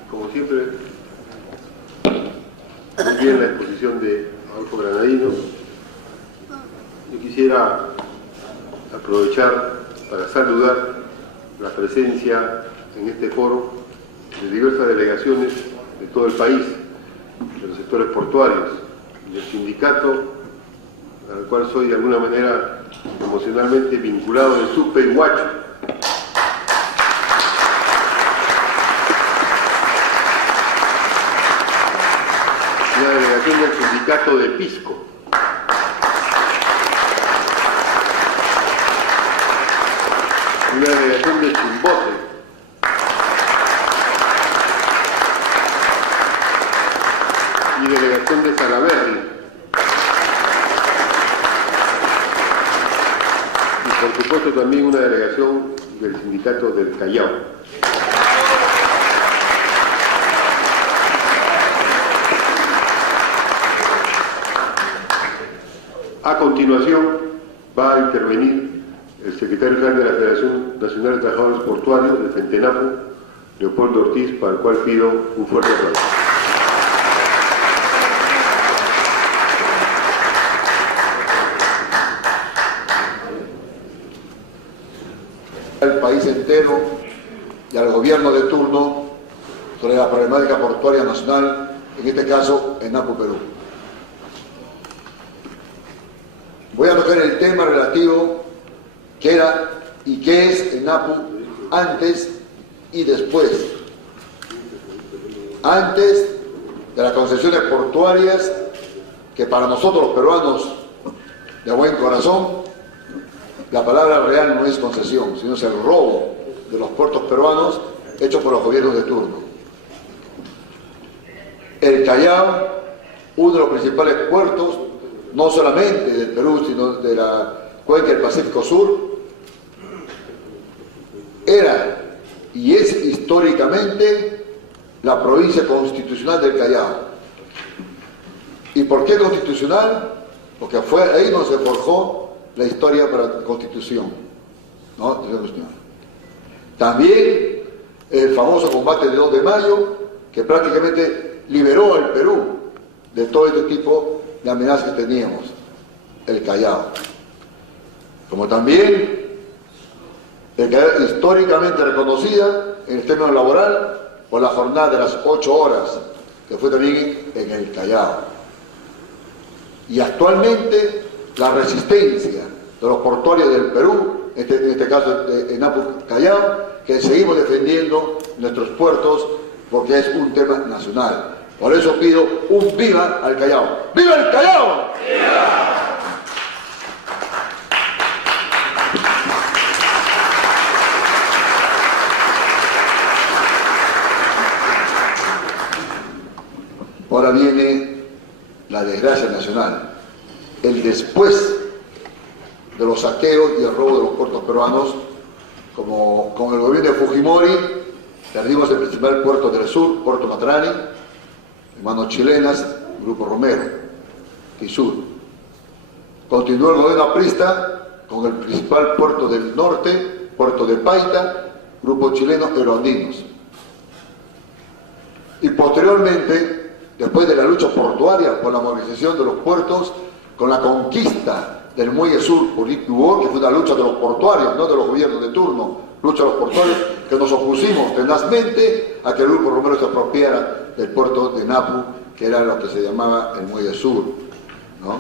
Como siempre, muy bien la exposición de Adolfo Granadino. Yo quisiera aprovechar para saludar la presencia en este foro de diversas delegaciones de todo el país, de los sectores portuarios, y del sindicato al cual soy de alguna manera emocionalmente vinculado, del SUPE y Huacho. Una delegación del sindicato de Pisco. Una delegación de Chimbote. Y delegación de Salaberry. Y por supuesto también una delegación del sindicato del Callao. A continuación va a intervenir el secretario general de la Federación Nacional de Trabajadores Portuarios de Centenapo, Leopoldo Ortiz, para el cual pido un fuerte aplauso. entero y al gobierno de turno sobre la problemática portuaria nacional, en este caso en Napu, Perú. Voy a tocar el tema relativo que era y qué es en Napu antes y después. Antes de las concesiones portuarias, que para nosotros los peruanos de buen corazón, la palabra real no es concesión, sino es el robo de los puertos peruanos hecho por los gobiernos de turno. El Callao, uno de los principales puertos, no solamente del Perú, sino de la cuenca del Pacífico Sur, era y es históricamente la provincia constitucional del Callao. ¿Y por qué constitucional? Porque fue ahí donde se forjó la historia para la Constitución, ¿no? También el famoso combate del 2 de mayo, que prácticamente liberó al Perú de todo este tipo de amenazas que teníamos, el Callao. Como también el Callao históricamente reconocida en el término laboral por la jornada de las 8 horas, que fue también en el Callao. Y actualmente la resistencia de los portuarios del Perú, en este caso en Napu, Callao, que seguimos defendiendo nuestros puertos porque es un tema nacional. Por eso pido un viva al Callao. ¡Viva el Callao! ¡Viva! Ahora viene la desgracia nacional, el después de los saqueos y el robo de los puertos peruanos, como con el gobierno de Fujimori, perdimos el principal puerto del sur, Puerto Matrani, en manos chilenas, Grupo Romero y Sur. Continuó el gobierno aprista con el principal puerto del norte, Puerto de Paita, Grupo chileno Euroandinos. Y posteriormente, después de la lucha portuaria por la movilización de los puertos, con la conquista del Muelle Sur por Iturbide, que fue una lucha de los portuarios, no de los gobiernos de turno, lucha de los portuarios, que nos opusimos tenazmente a que el Grupo Romero se apropiara del puerto de Napu, que era lo que se llamaba el Muelle Sur, ¿no?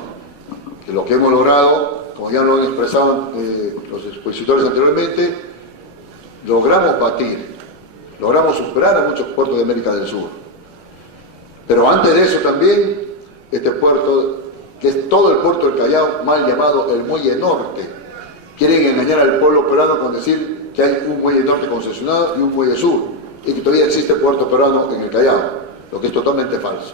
Que lo que hemos logrado, como ya lo han expresado los expositores anteriormente, logramos batir, logramos superar a muchos puertos de América del Sur. Pero antes de eso también, este puerto, que es todo el puerto del Callao, mal llamado el Muelle Norte, quieren engañar al pueblo peruano con decir que hay un Muelle Norte concesionado y un Muelle Sur, y que todavía existe puerto peruano en el Callao, lo que es totalmente falso.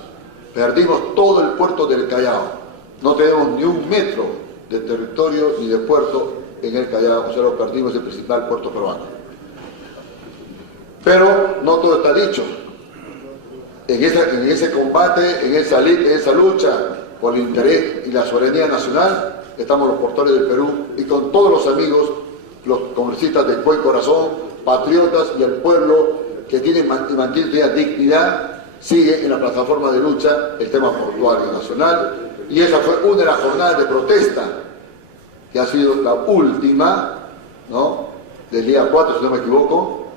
Perdimos todo el puerto del Callao, no tenemos ni un metro de territorio ni de puerto en el Callao, o sea, lo perdimos el principal puerto peruano. Pero no todo está dicho. En ese combate, en esa lucha por el interés y la soberanía nacional, estamos los portuarios del Perú y con todos los amigos, los congresistas de buen corazón, patriotas y el pueblo que tiene y mantiene dignidad, sigue en la plataforma de lucha el tema portuario nacional. Y esa fue una de las jornadas de protesta, que ha sido la última, ¿no?, del día 4, si no me equivoco,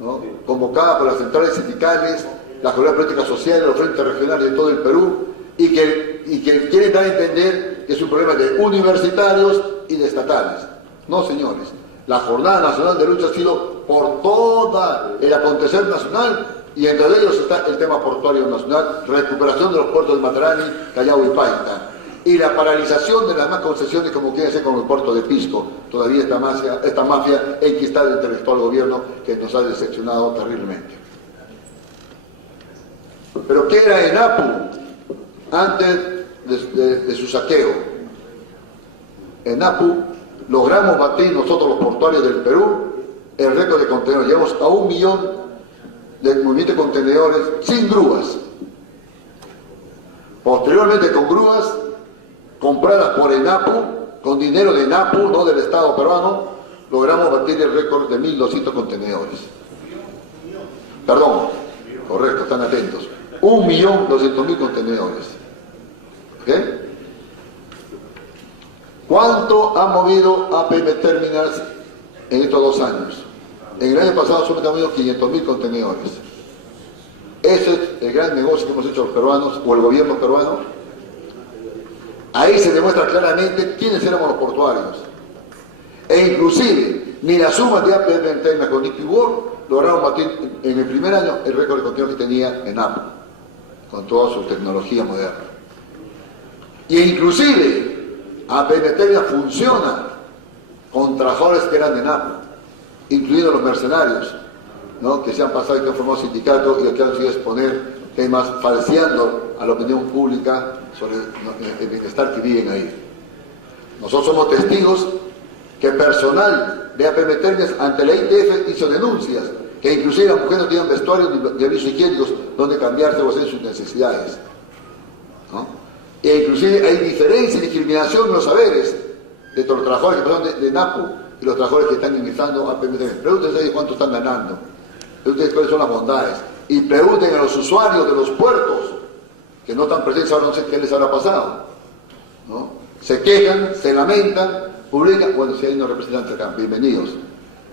¿no?, convocada por las centrales sindicales, la Jornada Política Social, los frentes regionales de todo el Perú, y que quieren dar a entender que es un problema de universitarios y de estatales. No, señores, la Jornada Nacional de Lucha ha sido por todo el acontecer nacional, y entre ellos está el tema portuario nacional, recuperación de los puertos de Matarani, Callao y Paita, y la paralización de las más concesiones como quiere hacer con el puerto de Pisco. Todavía esta mafia enquistada entre el actual gobierno que nos ha decepcionado terriblemente. Pero ¿qué era ENAPU antes de su saqueo? ENAPU logramos batir nosotros los portuarios del Perú el récord de contenedores. Llegamos a 1 millón de movimiento de contenedores sin grúas. Posteriormente, con grúas compradas por ENAPU, con dinero de ENAPU, no del Estado peruano, logramos batir el récord de 1.200 contenedores. Perdón, correcto, están atentos. 1.200.000 contenedores. ¿Ok? ¿Cuánto ha movido APM Terminals en estos 2 años? En el año pasado solo hemos tenido 500.000 contenedores. Ese es el gran negocio que hemos hecho los peruanos, o el gobierno peruano. Ahí se demuestra claramente quiénes éramos los portuarios. E inclusive, ni la suma de APM interna con DP World lograron batir en el primer año el récord de contenedores que tenía ENAPU, con toda su tecnología moderna. Y inclusive, APM interna funciona con trabajadores que eran de ENAPU, incluidos los mercenarios, ¿no?, que se han pasado y que han formado sindicatos y que han sido exponer temas falseando a la opinión pública sobre el bienestar que viven ahí. Nosotros somos testigos que personal de APM Ternias ante la ITF hizo denuncias, que inclusive las mujeres no tenían vestuarios ni avisos higiénicos donde cambiarse o hacer sus necesidades, ¿no? E inclusive hay diferencia y discriminación en los saberes de los trabajadores que pasaron de NAPU y los trabajadores que están ingresando a APM Ternias. Pregúntense cuánto están ganando, pregúntense cuáles son las bondades, y pregunten a los usuarios de los puertos que no están presentes ahora, no sé qué les habrá pasado, ¿no? Se quejan, se lamentan, publican, bueno, si hay unos representantes acá, bienvenidos.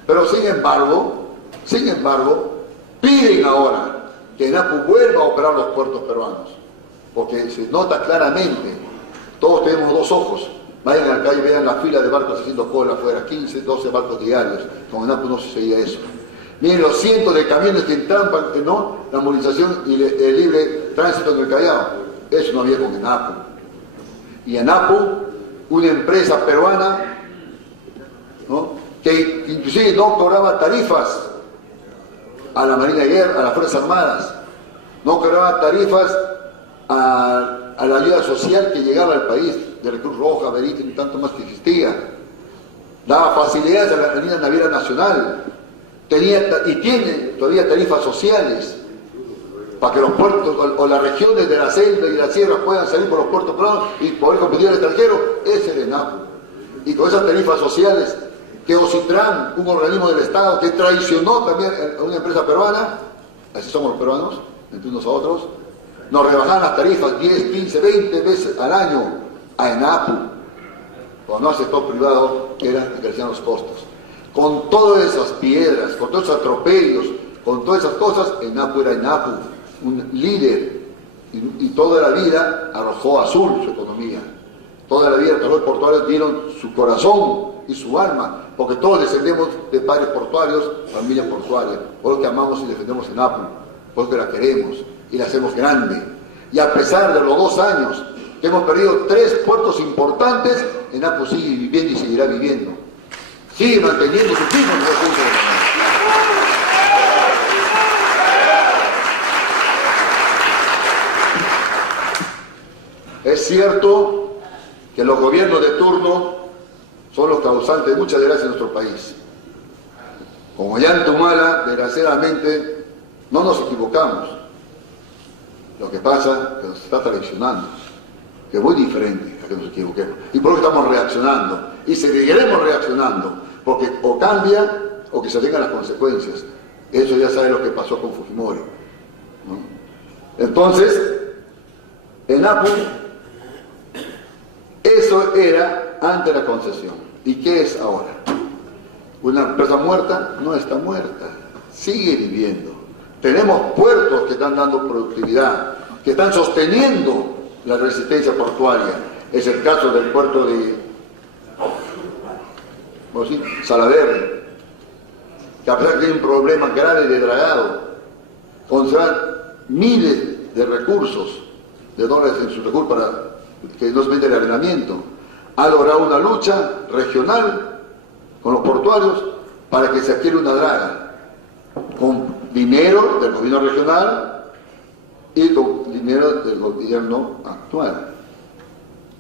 Pero sin embargo, piden ahora que NAPU vuelva a operar los puertos peruanos, porque se nota claramente, todos tenemos dos ojos, vayan a la calle y vean la fila de barcos haciendo cola afuera, 15, 12 barcos diarios, con NAPU no sucedía eso. Miren los cientos de camiones que entrampan, ¿no?, la movilización y el libre tránsito en el Callao, eso no había con ENAPU. Y ENAPU, una empresa peruana, ¿no?, que inclusive no cobraba tarifas a la Marina de Guerra, a las Fuerzas Armadas, no cobraba tarifas a la ayuda social que llegaba al país, de la Cruz Roja, Veritas y tanto más que existía, daba facilidades a la línea naviera nacional, tenía y tiene todavía tarifas sociales para que los puertos o las regiones de la selva y la sierra puedan salir por los puertos peruanos y poder competir al extranjero. Es el ENAPU. Y con esas tarifas sociales que Ocitran, un organismo del Estado que traicionó también a una empresa peruana, así somos los peruanos, entre unos a otros, nos rebajaban las tarifas 10, 15, 20 veces al año a ENAPU, o no al sector privado que crecían los costos. Con todas esas piedras, con todos esos atropellos, con todas esas cosas, ENAPU era ENAPU, un líder, y toda la vida arrojó azul su economía. Toda la vida los portuarios dieron su corazón y su alma, porque todos descendemos de padres portuarios, familias portuarias, por lo que amamos y defendemos ENAPU, por lo que la queremos y la hacemos grande. Y a pesar de los 2 años que hemos perdido 3 puertos importantes, ENAPU sigue viviendo y seguirá viviendo. Sigue manteniendo su firme recursos. Es cierto que los gobiernos de turno son los causantes de muchas desgracias en nuestro país. Como ya en Tumala, desgraciadamente, no nos equivocamos. Lo que pasa es que nos está traicionando, que es muy diferente a que nos equivoquemos. Y por eso estamos reaccionando. Y seguiremos reaccionando, porque o cambia o que se tengan las consecuencias. Eso ya sabe lo que pasó con Fujimori, ¿no? Entonces, ENAPU, eso era antes de la concesión. ¿Y qué es ahora? Una empresa muerta no está muerta, sigue viviendo. Tenemos puertos que están dando productividad, que están sosteniendo la resistencia portuaria. Es el caso del puerto de Salaverry, que a pesar de que tiene un problema grave de dragado, concentrar miles de recursos, de dólares en su recurso para que no se venda el arrendamiento, ha logrado una lucha regional con los portuarios para que se adquiera una draga, con dinero del gobierno regional y con dinero del gobierno actual,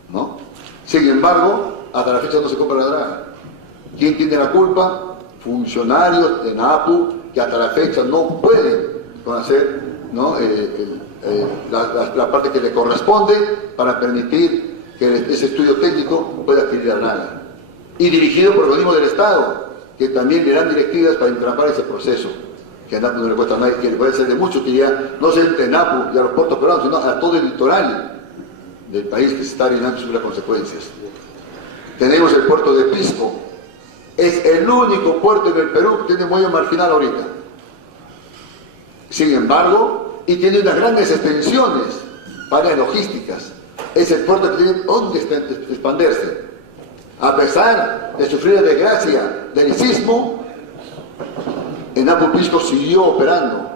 ¿no? Sin embargo, hasta la fecha no se compra la draga. ¿Quién tiene la culpa? Funcionarios de NAPU que hasta la fecha no pueden hacer, ¿no?, la parte que le corresponde para permitir que ese estudio técnico pueda adquirir la draga. Y dirigido por el organismo del Estado, que también le dan directivas para entrampar ese proceso, que a NAPU no le cuesta a nadie, que puede ser de mucha utilidad, no solamente a NAPU y a los puertos peruanos, sino a todo el litoral del país que se está arinando sobre las consecuencias. Tenemos el puerto de Pisco, Es el único puerto en el Perú que tiene muelle marginal ahorita. Sin embargo, y tiene unas grandes extensiones para logísticas. Es el puerto que tiene donde expandirse. A pesar de sufrir la desgracia del sismo, Napu Pisco siguió operando.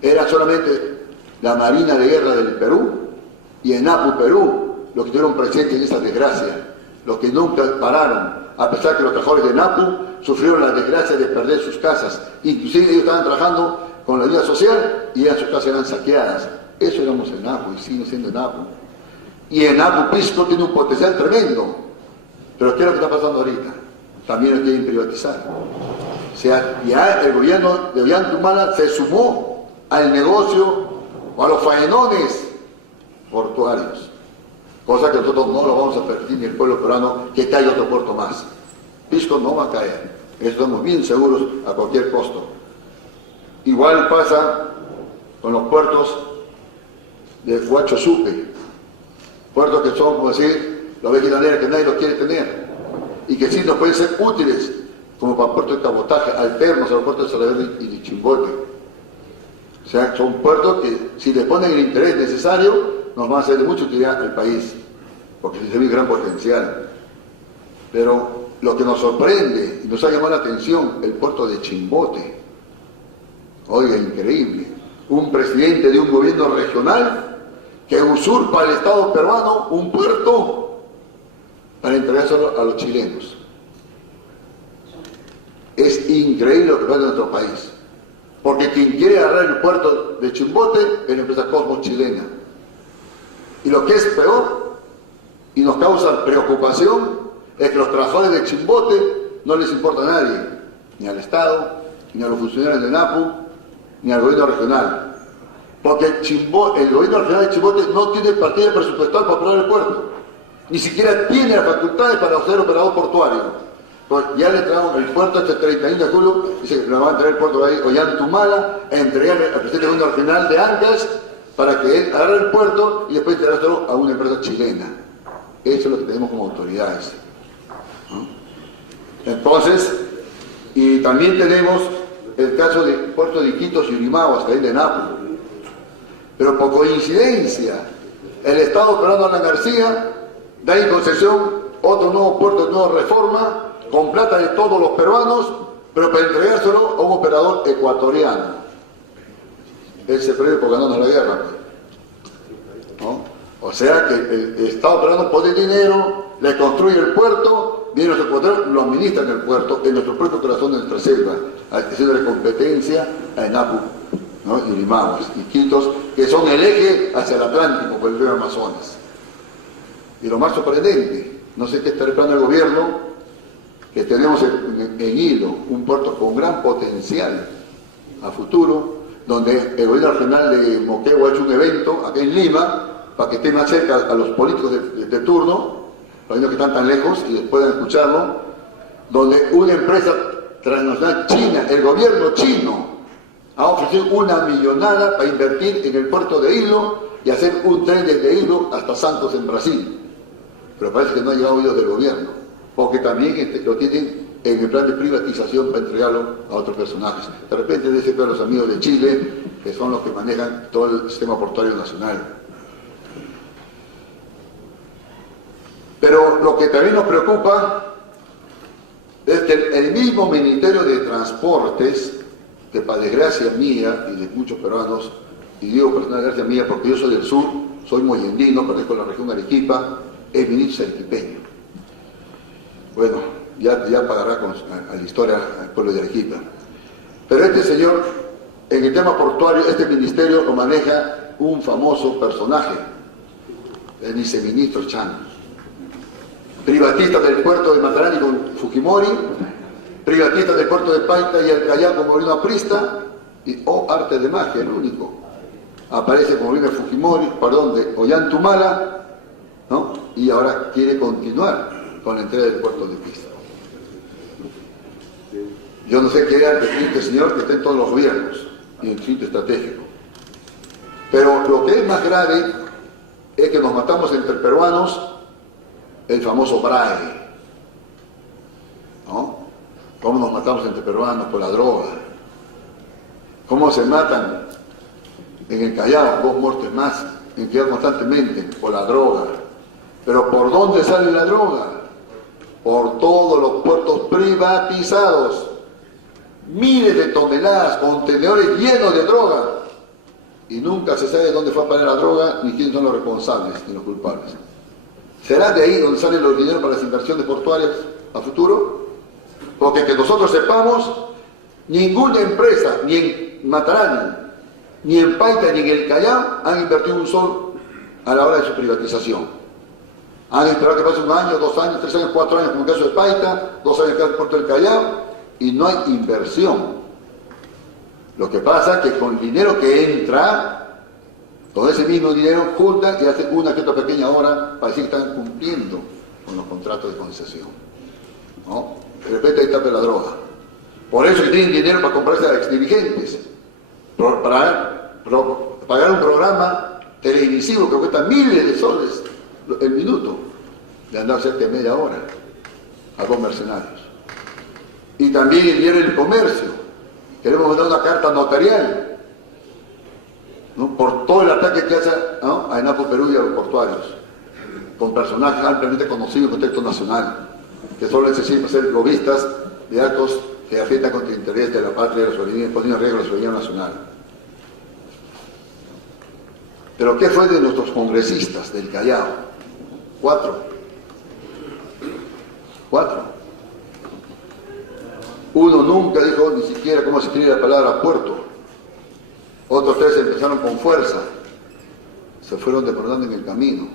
Era solamente la Marina de Guerra del Perú y Napu Perú los que tuvieron presente en esa desgracia, los que nunca pararon, a pesar que los trabajadores de Napu sufrieron la desgracia de perder sus casas. Inclusive ellos estaban trabajando con la ayuda social y sus casas eran saqueadas. Eso éramos en Napu y sigue siendo en Napu. Y en Napu Pisco tiene un potencial tremendo. Pero ¿qué es lo que está pasando ahorita? También lo quieren privatizar. O sea, ya el gobierno de Ollanta se sumó al negocio o a los faenones portuarios. Cosa que nosotros no lo vamos a permitir ni el pueblo peruano que caiga otro puerto más. Pisco no va a caer. Estamos bien seguros a cualquier costo. Igual pasa con los puertos de Huachosupe. Puertos que son, como decir, la oveja negra que nadie los quiere tener. Y que sí nos pueden ser útiles como para puertos de cabotaje, alternos a los puertos de Salaverry y de Chimbote. O sea, son puertos que si le ponen el interés necesario, nos van a ser de mucha utilidad al país, porque tiene un gran potencial. Pero lo que nos sorprende y nos ha llamado la atención, el puerto de Chimbote. Oiga, increíble. Un presidente de un gobierno regional que usurpa al Estado peruano un puerto para entregárselo a los chilenos. Es increíble lo que pasa en nuestro país. Porque quien quiere agarrar el puerto de Chimbote es la empresa Cosmos chilena. Y lo que es peor, y nos causa preocupación, es que los trabajadores de Chimbote no les importa a nadie, ni al Estado, ni a los funcionarios de Napu, ni al gobierno regional. Porque el gobierno regional de Chimbote no tiene partida presupuestal para operar el puerto. Ni siquiera tiene las facultades para ser operador portuario. Pues ya le trajeron el puerto este 31 de julio, dice que nos van a traer el puerto de ahí, Ollanta, a entregarle al presidente del gobierno regional de Ancash para que él agarre el puerto y después entregárselo a una empresa chilena. Eso es lo que tenemos como autoridades. ¿No? Entonces, y también tenemos el caso del puerto de Iquitos y Urimaguas, que hay de Napu. Pero por coincidencia, el Estado peruano Alan García da en concesión otro nuevo puerto de nueva reforma, con plata de todos los peruanos, pero para entregárselo a un operador ecuatoriano. Él se prevé por ganarnos la guerra. ¿No? O sea que el Estado peruano pone dinero, le construye el puerto, viene los ecuatorianos, lo administran el puerto, en nuestro propio corazón de nuestra selva, haciendo competencia a Napu, ¿no? Y Urimaguas, y Iquitos, que son el eje hacia el Atlántico por el río Amazonas. Y lo más sorprendente, no sé qué está esperando el gobierno, que tenemos en Hilo un puerto con gran potencial a futuro, donde el gobierno regional de Moquegua ha hecho un evento acá en Lima para que esté más cerca a los políticos de turno, para que no están tan lejos y puedan escucharlo, donde una empresa transnacional china, el gobierno chino, ha ofrecido una millonada para invertir en el puerto de Hilo y hacer un tren desde Hilo hasta Santos en Brasil. Pero parece que no ha llegado oídos del gobierno, porque también lo tienen en el plan de privatización para entregarlo a otros personajes. De repente debe ser los amigos de Chile, que son los que manejan todo el sistema portuario nacional. Pero lo que también nos preocupa es que el mismo Ministerio de Transportes, que para desgracia mía y de muchos peruanos, y digo personal desgracia mía porque yo soy del sur, soy moyendino, pertenezco a la región Arequipa, es ministro arequipeño. Bueno, ya pagará a la historia al pueblo de Arequipa. Pero este señor, en el tema portuario, este ministerio lo maneja un famoso personaje, el viceministro Chan. Privatista del puerto de Matarani con Fujimori, privatista del puerto de Paita y el Callao con Molino Aprista, y arte de magia, el único. Aparece como viene Fujimori, de Ollanta, ¿no? Y ahora quiere continuar con la entrega del puerto de Pista. Yo no sé qué era este señor que está en todos los gobiernos y en el sitio estratégico. Pero lo que es más grave es que nos matamos entre peruanos el famoso BRAE, cómo nos matamos entre peruanos por la droga, cómo se matan en el Callao, 2 muertes más, en que constantemente por la droga. Pero ¿por dónde sale la droga? Por todos los puertos privatizados. Miles de toneladas, contenedores llenos de droga. Y nunca se sabe dónde fue a parar la droga, ni quiénes son los responsables, ni los culpables. ¿Será de ahí donde salen los dineros para las inversiones portuarias a futuro? Porque que nosotros sepamos, ninguna empresa, ni en Matarani, ni en Paita, ni en el Callao, han invertido un sol a la hora de su privatización. Han esperado que pase 1 año, 2 años, 3 años, 4 años, como el caso de Paita, 2 años acá en el puerto del Callao, y no hay inversión. Lo que pasa es que con el dinero que entra, con ese mismo dinero juntan y hacen una que otra pequeña obra para decir que están cumpliendo con los contratos de concesión, ¿no? De repente ahí está la droga. Por eso que tienen dinero para comprarse a exdirigentes, para pagar un programa televisivo que cuesta miles de soles el minuto, de andar cerca de media hora a 2 mercenarios. Y también el dinero del comercio. Queremos mandar una carta notarial, ¿no?, por todo el ataque que hace, ¿no?, a ENAPO Perú y a los portuarios, con personajes ampliamente conocidos en el contexto nacional, que solo necesitan ser lobistas de actos que afectan contra el interés de la patria y la soberanía, poniendo en riesgo la soberanía nacional. Pero ¿qué fue de nuestros congresistas del Callao? 4. Uno nunca dijo ni siquiera cómo se escribe la palabra puerto. Otros 3 empezaron con fuerza. Se fueron deportando en el camino.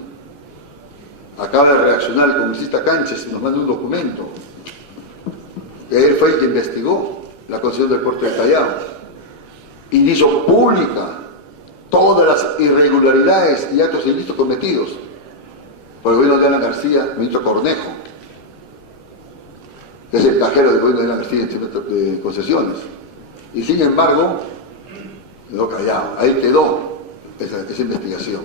Acaba de reaccionar el congresista Canches y nos manda un documento. Que él fue el que investigó la concesión del puerto de Callao. Y hizo pública todas las irregularidades y actos ilícitos cometidos por el gobierno de Alan García, ministro Cornejo, que es el cajero del gobierno de Alan García en concesiones. Y sin embargo, quedó callado. Ahí quedó esa investigación.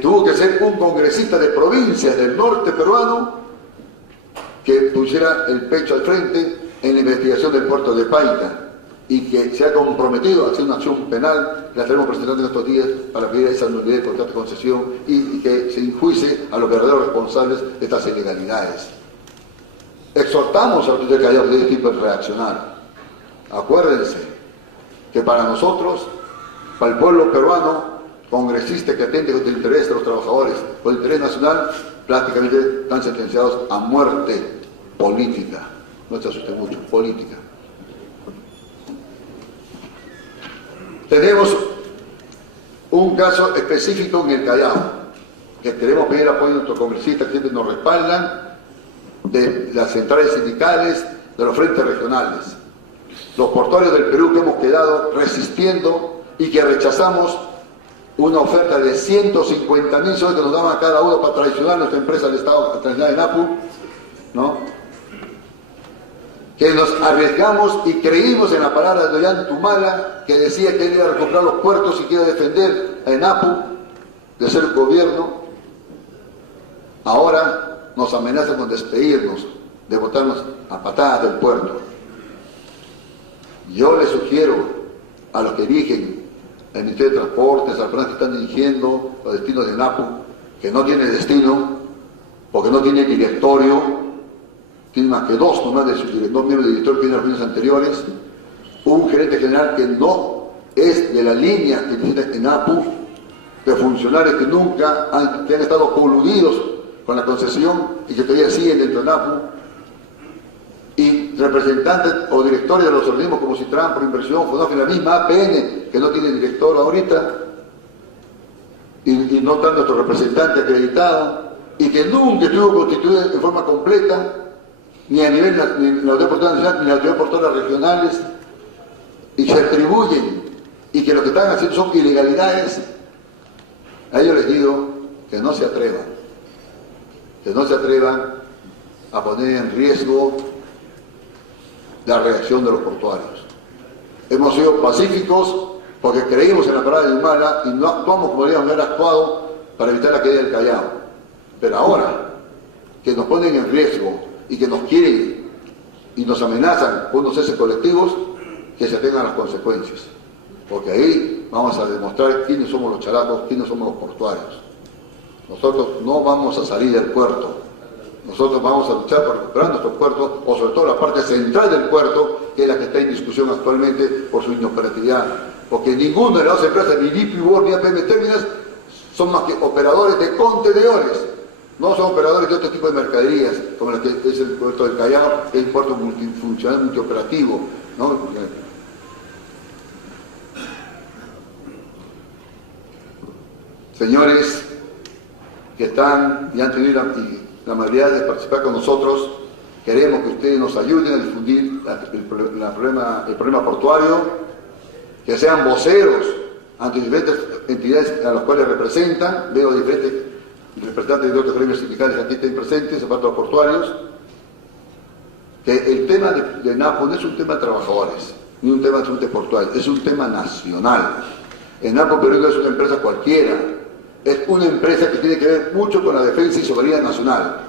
Tuvo que ser un congresista de provincias del norte peruano que pusiera el pecho al frente en la investigación del puerto de Paita y que se ha comprometido a hacer una acción penal, la estaremos presentando en estos días para pedir esa nulidad de contrato de concesión y que se enjuicie a los verdaderos responsables de estas ilegalidades. Exhortamos a los que Callao de este tipo de reaccionar. Acuérdense que para nosotros, para el pueblo peruano, congresistas que atenten contra el interés de los trabajadores, con el interés nacional, prácticamente están sentenciados a muerte política. No se asusten mucho, política. Tenemos un caso específico en el Callao, que queremos pedir apoyo a nuestros congresistas que siempre nos respaldan, de las centrales sindicales, de los frentes regionales. Los portuarios del Perú que hemos quedado resistiendo y que rechazamos una oferta de 150.000 soles que nos daban a cada uno para traicionar nuestra empresa del Estado, traicionar ENAPU, ¿no? Que nos arriesgamos y creímos en la palabra de Ollantumala, que decía que él iba a recuperar los puertos y que iba a defender a ENAPU de ser gobierno. Ahora nos amenazan con despedirnos, de botarnos a patadas del puerto. Yo les sugiero a los que dirigen el Ministerio de Transportes, a las personas que están dirigiendo los destinos de ENAPU, que no tiene destino, porque no tiene directorio, tiene más que 2 nomás de sus miembros de directorio que tienen las reuniones anteriores, un gerente general que no es de la línea que necesita ENAPU, de funcionarios que nunca han estado coludidos con la concesión y que todavía siguen dentro de ENAPU, y representantes o directores de los organismos como Citran, por inversión, Fonof, la misma APN, que no tiene director ahorita, y no tanto nuestro representante acreditado, y que nunca estuvo constituido en forma completa, ni a nivel ni en la autoridad portuaria nacional, ni en la autoridad portuaria regionales, y se atribuyen, y que lo que están haciendo son ilegalidades. A ellos les digo que no se atrevan a poner en riesgo la reacción de los portuarios. Hemos sido pacíficos porque creímos en la palabra de Humala y no actuamos como deberíamos haber actuado para evitar la caída del Callao. Pero ahora que nos ponen en riesgo y que nos quieren y nos amenazan con unos ceses colectivos, que se tengan las consecuencias. Porque ahí vamos a demostrar quiénes somos los characos, quiénes somos los portuarios. Nosotros no vamos a salir del puerto. Nosotros vamos a luchar por recuperar nuestro puerto, o sobre todo la parte central del puerto, que es la que está en discusión actualmente por su inoperatividad. Porque ninguno de las dos empresas, ni DP World ni APM Terminals, son más que operadores de contenedores. No son operadores de otro tipo de mercaderías, como la que es el puerto del Callao, que es un puerto multifuncional, multioperativo, ¿no? Señores que están y han tenido la amabilidad de participar con nosotros, queremos que ustedes nos ayuden a difundir el problema portuario, que sean voceros ante diferentes entidades a las cuales representan. Veo diferentes representantes de otros gremios sindicales que aquí estén presentes, aparte de los portuarios, que el tema de NAPO no es un tema de trabajadores, ni un tema de portuario, es un tema nacional. El NAPO Perú no es una empresa cualquiera, es una empresa que tiene que ver mucho con la defensa y soberanía nacional.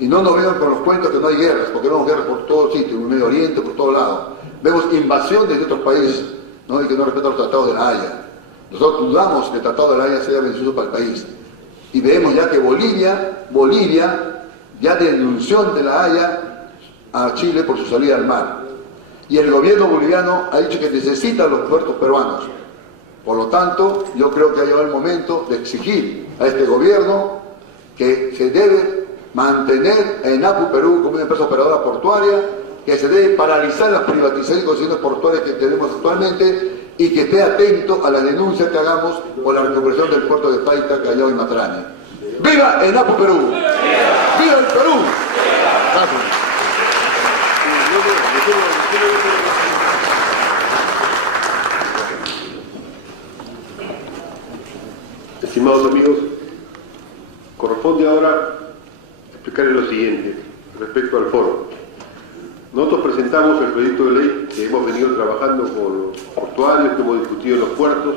Y no nos vengan con los cuentos que no hay guerras, porque vemos guerras por todos sitios, en el Medio Oriente, por todos lados. Vemos invasión desde otros países, ¿no? Y que no respetan los tratados de La Haya. Nosotros dudamos que el tratado de La Haya sea beneficioso para el país. Y vemos ya que Bolivia ya denunció de La Haya a Chile por su salida al mar. Y el gobierno boliviano ha dicho que necesita los puertos peruanos. Por lo tanto, yo creo que ha llegado el momento de exigir a este gobierno que se debe mantener a ENAPU Perú como una empresa operadora portuaria, que se debe paralizar las privatizaciones y concesiones portuarias que tenemos actualmente y que esté atento a las denuncias que hagamos por la recuperación del puerto de Paita, Callao y Matrane. ¡Viva ENAPU Perú! ¡Viva el Perú! Gracias. Estimados amigos, corresponde ahora explicarles lo siguiente respecto al foro. Nosotros presentamos el proyecto de ley que hemos venido trabajando con los portuarios, que hemos discutido en los puertos,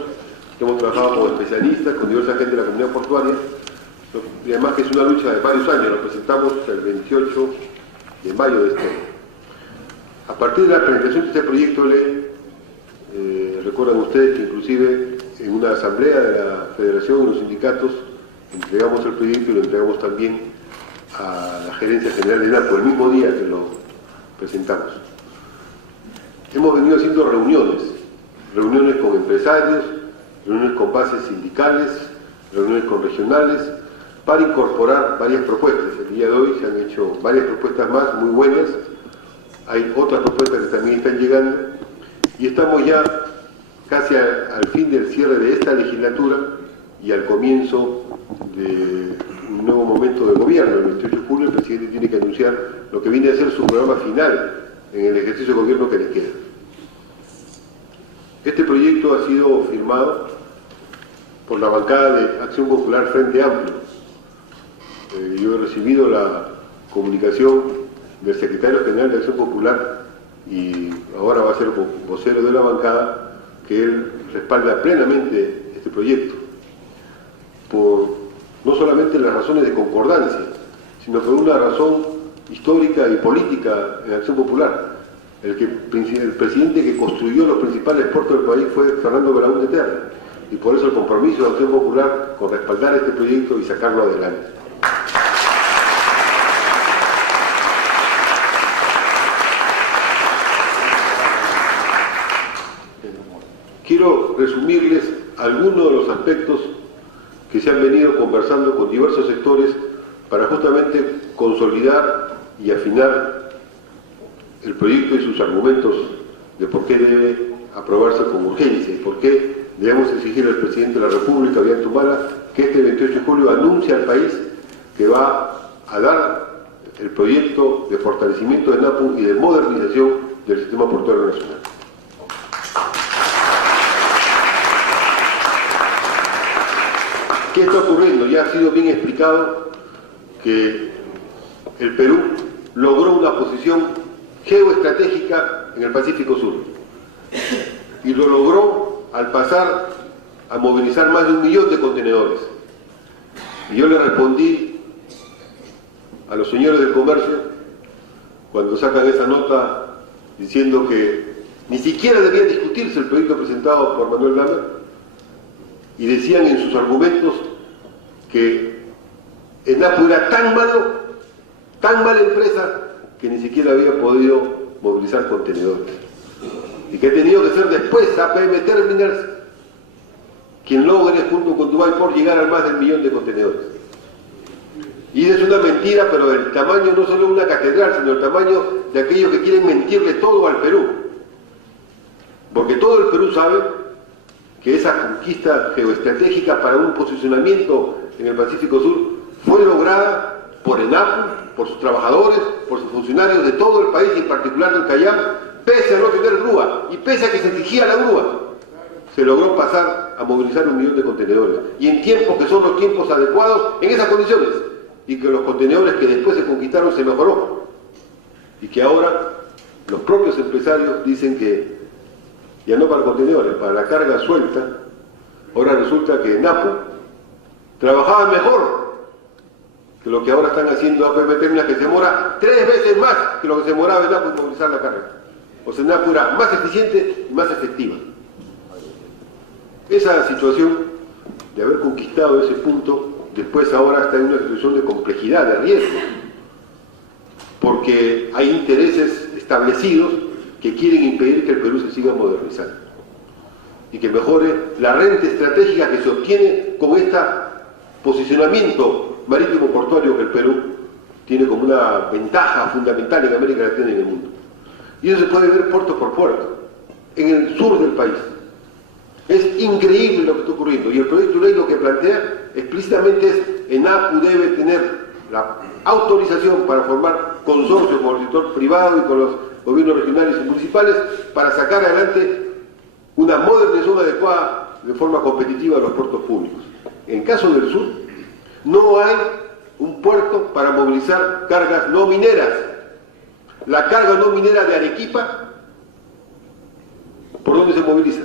que hemos trabajado con especialistas, con diversa gente de la comunidad portuaria, y además que es una lucha de varios años. Lo presentamos el 28 de mayo de este año. A partir de la presentación de este proyecto de ley, recuerdan ustedes que inclusive en una asamblea de la Federación y los sindicatos entregamos el proyecto y lo entregamos también a la Gerencia General de NAPO el mismo día que lo presentamos. Hemos venido haciendo reuniones con empresarios, reuniones con bases sindicales, reuniones con regionales, para incorporar varias propuestas. El día de hoy se han hecho varias propuestas más muy buenas, hay otras propuestas que también están llegando y estamos ya casi al fin del cierre de esta legislatura y al comienzo de un nuevo momento de gobierno. El 28 de julio el presidente tiene que anunciar lo que viene a ser su programa final en el ejercicio de gobierno que le queda. Este proyecto ha sido firmado por la bancada de Acción Popular Frente Amplio. Yo he recibido la comunicación del secretario general de Acción Popular y ahora va a ser vocero de la bancada, que él respalda plenamente este proyecto, no solamente las razones de concordancia, sino por una razón histórica y política en Acción Popular. El presidente que construyó los principales puertos del país fue Fernando Belaúnde Terra, y por eso el compromiso de Acción Popular con respaldar este proyecto y sacarlo adelante. Quiero resumirles algunos de los aspectos que se han venido conversando con diversos sectores para justamente consolidar y afinar el proyecto y sus argumentos de por qué debe aprobarse con urgencia y por qué debemos exigir al presidente de la República, Ollanta Humala, que este 28 de julio anuncie al país que va a dar el proyecto de fortalecimiento de NAPU y de modernización del sistema portuario nacional. ¿Qué está ocurriendo? Ya ha sido bien explicado que el Perú logró una posición geoestratégica en el Pacífico Sur y lo logró al pasar a movilizar más de 1 millón de contenedores. Y yo le respondí a los señores del comercio cuando sacan esa nota diciendo que ni siquiera debía discutirse el proyecto presentado por Manuel Lamer, y decían en sus argumentos que ENAPU era tan mala empresa, que ni siquiera había podido movilizar contenedores. Y que ha tenido que ser después APM Terminals quien logre, junto con Dubai Port, llegar al más del 1 millón de contenedores. Y es una mentira, pero el tamaño no solo de una catedral, sino el tamaño de aquellos que quieren mentirle todo al Perú. Porque todo el Perú sabe que esa conquista geoestratégica para un posicionamiento en el Pacífico Sur fue lograda por ENAPU, por sus trabajadores, por sus funcionarios de todo el país, y en particular del Callao, pese a no tener grúa y pese a que se exigía la grúa, se logró pasar a movilizar 1 millón de contenedores. Y en tiempos que son los tiempos adecuados, en esas condiciones, y que los contenedores que después se conquistaron se mejoró. Y que ahora los propios empresarios dicen que ya no para contenedores, para la carga suelta, ahora resulta que ENAPU trabajaba mejor que lo que ahora están haciendo APM Terminals, que se demora 3 veces más que lo que se demoraba ENAPU en movilizar la carga. O sea, ENAPU era más eficiente y más efectiva. Esa situación de haber conquistado ese punto, después ahora está en una situación de complejidad, de riesgo, porque hay intereses establecidos que quieren impedir que el Perú se siga modernizando y que mejore la renta estratégica que se obtiene con este posicionamiento marítimo portuario que el Perú tiene como una ventaja fundamental en América Latina y en el mundo. Y eso se puede ver puerto por puerto, en el sur del país. Es increíble lo que está ocurriendo, y el proyecto de ley lo que plantea explícitamente es: ENAPU debe tener la autorización para formar consorcios con el sector privado y con los gobiernos regionales y municipales para sacar adelante una modernización adecuada de forma competitiva de los puertos públicos. En el caso del sur, no hay un puerto para movilizar cargas no mineras. La carga no minera de Arequipa, ¿por dónde se moviliza?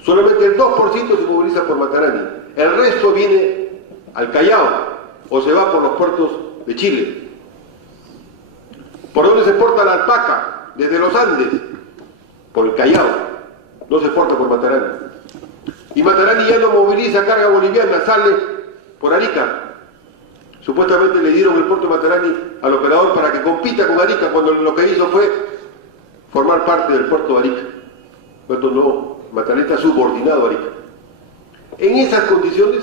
Solamente el 2% se moviliza por Matarani. El resto viene al Callao o se va por los puertos de Chile. ¿Por dónde se exporta la alpaca? Desde los Andes, por el Callao. No se exporta por Matarani. Y Matarani ya no moviliza carga boliviana, sale por Arica. Supuestamente le dieron el puerto de Matarani al operador para que compita con Arica, cuando lo que hizo fue formar parte del puerto de Arica. Puerto no, Matarani está subordinado a Arica. En esas condiciones,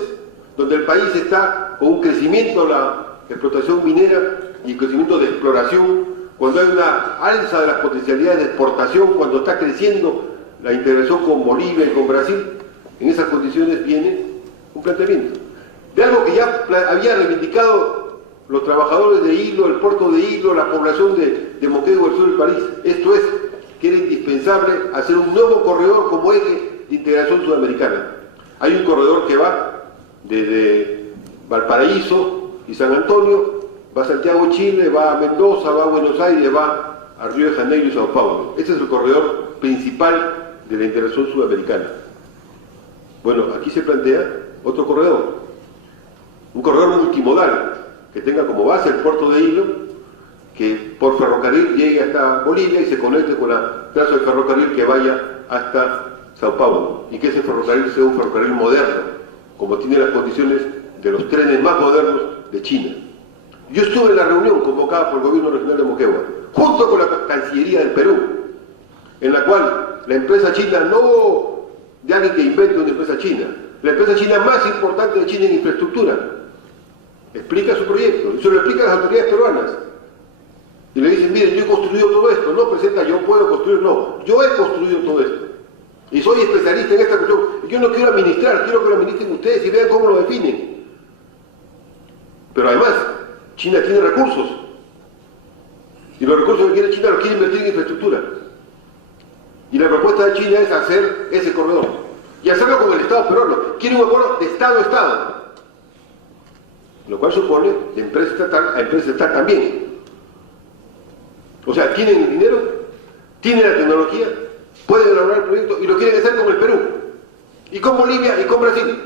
donde el país está con un crecimiento de la explotación minera y crecimiento de exploración, cuando hay una alza de las potencialidades de exportación, cuando está creciendo la integración con Bolivia y con Brasil, en esas condiciones viene un planteamiento de algo que ya había reivindicado los trabajadores de Hilo, el puerto de Hilo, la población de Moquegua, el sur del país. Esto es, que era indispensable hacer un nuevo corredor como eje de integración sudamericana. Hay un corredor que va desde Valparaíso y San Antonio, va a Santiago, Chile, va a Mendoza, va a Buenos Aires, va a Río de Janeiro y Sao Paulo. Ese es el corredor principal de la integración sudamericana. Bueno, aquí se plantea otro corredor, un corredor multimodal, que tenga como base el puerto de Hilo, que por ferrocarril llegue hasta Bolivia y se conecte con la traza de ferrocarril que vaya hasta Sao Paulo, y que ese ferrocarril sea un ferrocarril moderno, como tiene las condiciones de los trenes más modernos de China. Yo estuve en la reunión convocada por el gobierno regional de Moquegua, junto con la Cancillería del Perú, en la cual la empresa china, no de alguien que invente una empresa china, la empresa china más importante de China en infraestructura, explica su proyecto, y se lo explica a las autoridades peruanas. Y le dicen: miren, yo he construido todo esto. No, presidenta, yo puedo construir, no, yo he construido todo esto. Y soy especialista en esta cuestión. Y yo no quiero administrar, quiero que lo administren ustedes y vean cómo lo definen. Pero además, China tiene recursos. Y los recursos que quiere China los quiere invertir en infraestructura. Y la propuesta de China es hacer ese corredor. Y hacerlo con el Estado peruano. Quiere un acuerdo de Estado a Estado. Lo cual supone de empresa estatal a empresa estatal también. O sea, tienen el dinero, tienen la tecnología, pueden elaborar el proyecto y lo quieren hacer con el Perú, y con Bolivia y con Brasil.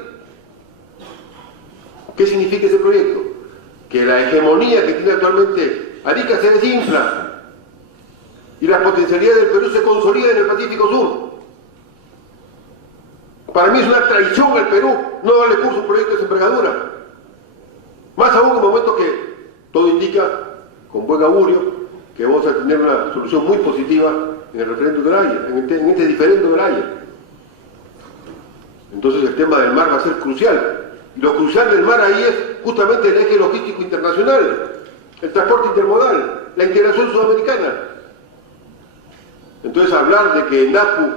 ¿Qué significa ese proyecto? Que la hegemonía que tiene actualmente Arica se desinfla y las potencialidades del Perú se consolidan en el Pacífico Sur. Para mí es una traición al Perú no darle curso a un proyecto de esa envergadura. Más aún en el momento que todo indica, con buen augurio, que vamos a tener una solución muy positiva en el referéndum del Haya, en este diferendo del Haya. Entonces el tema del mar va a ser crucial. Y lo crucial del mar ahí es justamente el eje logístico internacional, el transporte intermodal, la integración sudamericana. Entonces hablar de que NAPU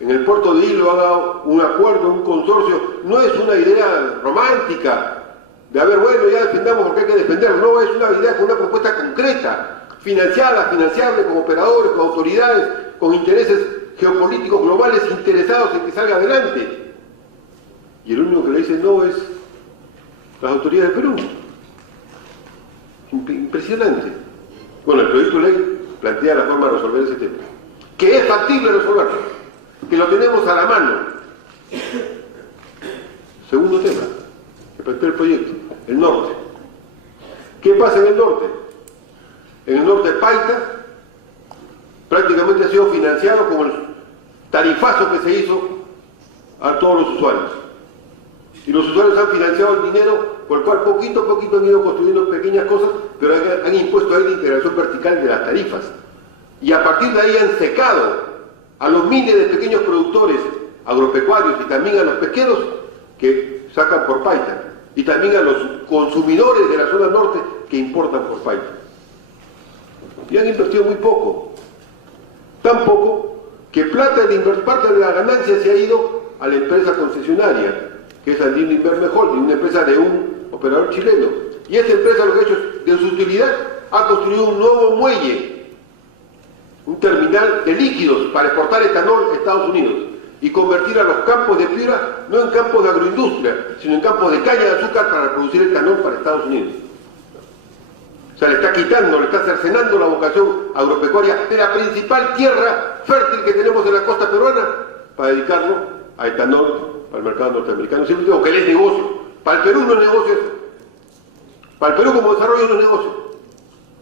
en el puerto de Hilo haga un acuerdo, un consorcio, no es una idea romántica de haber, bueno, ya defendamos porque hay que defenderlo. No, es una idea con una propuesta concreta, financiable, con operadores, con autoridades, con intereses geopolíticos globales interesados en que salga adelante. Y el único que le dice no es las autoridades del Perú. Impresionante. Bueno, el proyecto de ley plantea la forma de resolver ese tema, que es factible resolverlo, que lo tenemos a la mano. Segundo tema que plantea el proyecto, el norte. ¿Qué pasa en el norte? En el norte Paita prácticamente ha sido financiado con el tarifazo que se hizo a todos los usuarios. Y los usuarios han financiado el dinero por el cual poquito a poquito han ido construyendo pequeñas cosas, pero han impuesto ahí la integración vertical de las tarifas. Y a partir de ahí han secado a los miles de pequeños productores agropecuarios y también a los pesqueros que sacan por Paita, y también a los consumidores de la zona norte que importan por Paita. Y han invertido muy poco, tan poco que parte de la ganancia se ha ido a la empresa concesionaria, que es Andino Inverme Holding, una empresa de un operador chileno. Y esta empresa lo que ha hecho es, de su utilidad, ha construido un nuevo muelle, un terminal de líquidos para exportar etanol a Estados Unidos y convertir a los campos de Piura no en campos de agroindustria, sino en campos de caña de azúcar para producir etanol para Estados Unidos. O sea, le está quitando, le está cercenando la vocación agropecuaria de la principal tierra fértil que tenemos en la costa peruana para dedicarlo a etanol para el mercado norteamericano. Siempre digo que él es negocio. Para el Perú no es negocio eso. Para el Perú como desarrollo no es negocio.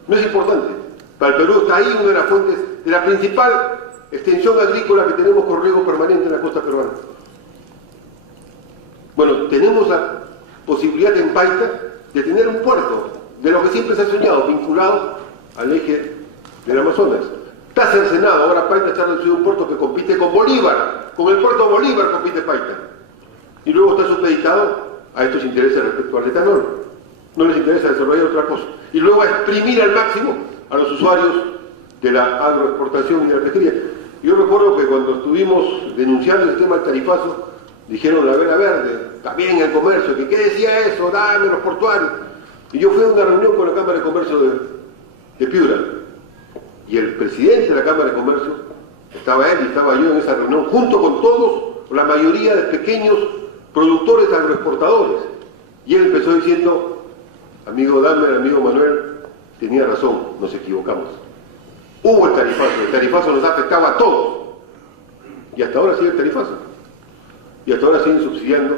No es importante. Para el Perú está ahí una de las fuentes de la principal extensión agrícola que tenemos con riego permanente en la costa peruana. Bueno, tenemos la posibilidad en Paita de tener un puerto, de lo que siempre se ha soñado, vinculado al eje del Amazonas. Está cercenado, ahora Paita está reducido un puerto que compite con Bolívar, con el puerto de Bolívar compite Paita. Y luego está supeditado a estos intereses respecto al etanol. No les interesa desarrollar otra cosa. Y luego a exprimir al máximo a los usuarios de la agroexportación y de la pesquería. Yo recuerdo que cuando estuvimos denunciando el tema del tarifazo, dijeron la vela verde, también el comercio, que qué decía eso, dame los portuarios. Y yo fui a una reunión con la Cámara de Comercio de Piura, y el presidente de la Cámara de Comercio, estaba él y estaba yo en esa reunión, junto con todos, la mayoría de pequeños productores agroexportadores. Y él empezó diciendo, amigo Dahmer, amigo Manuel, tenía razón, nos equivocamos. Hubo el tarifazo nos afectaba a todos. Y hasta ahora sigue el tarifazo. Y hasta ahora siguen subsidiando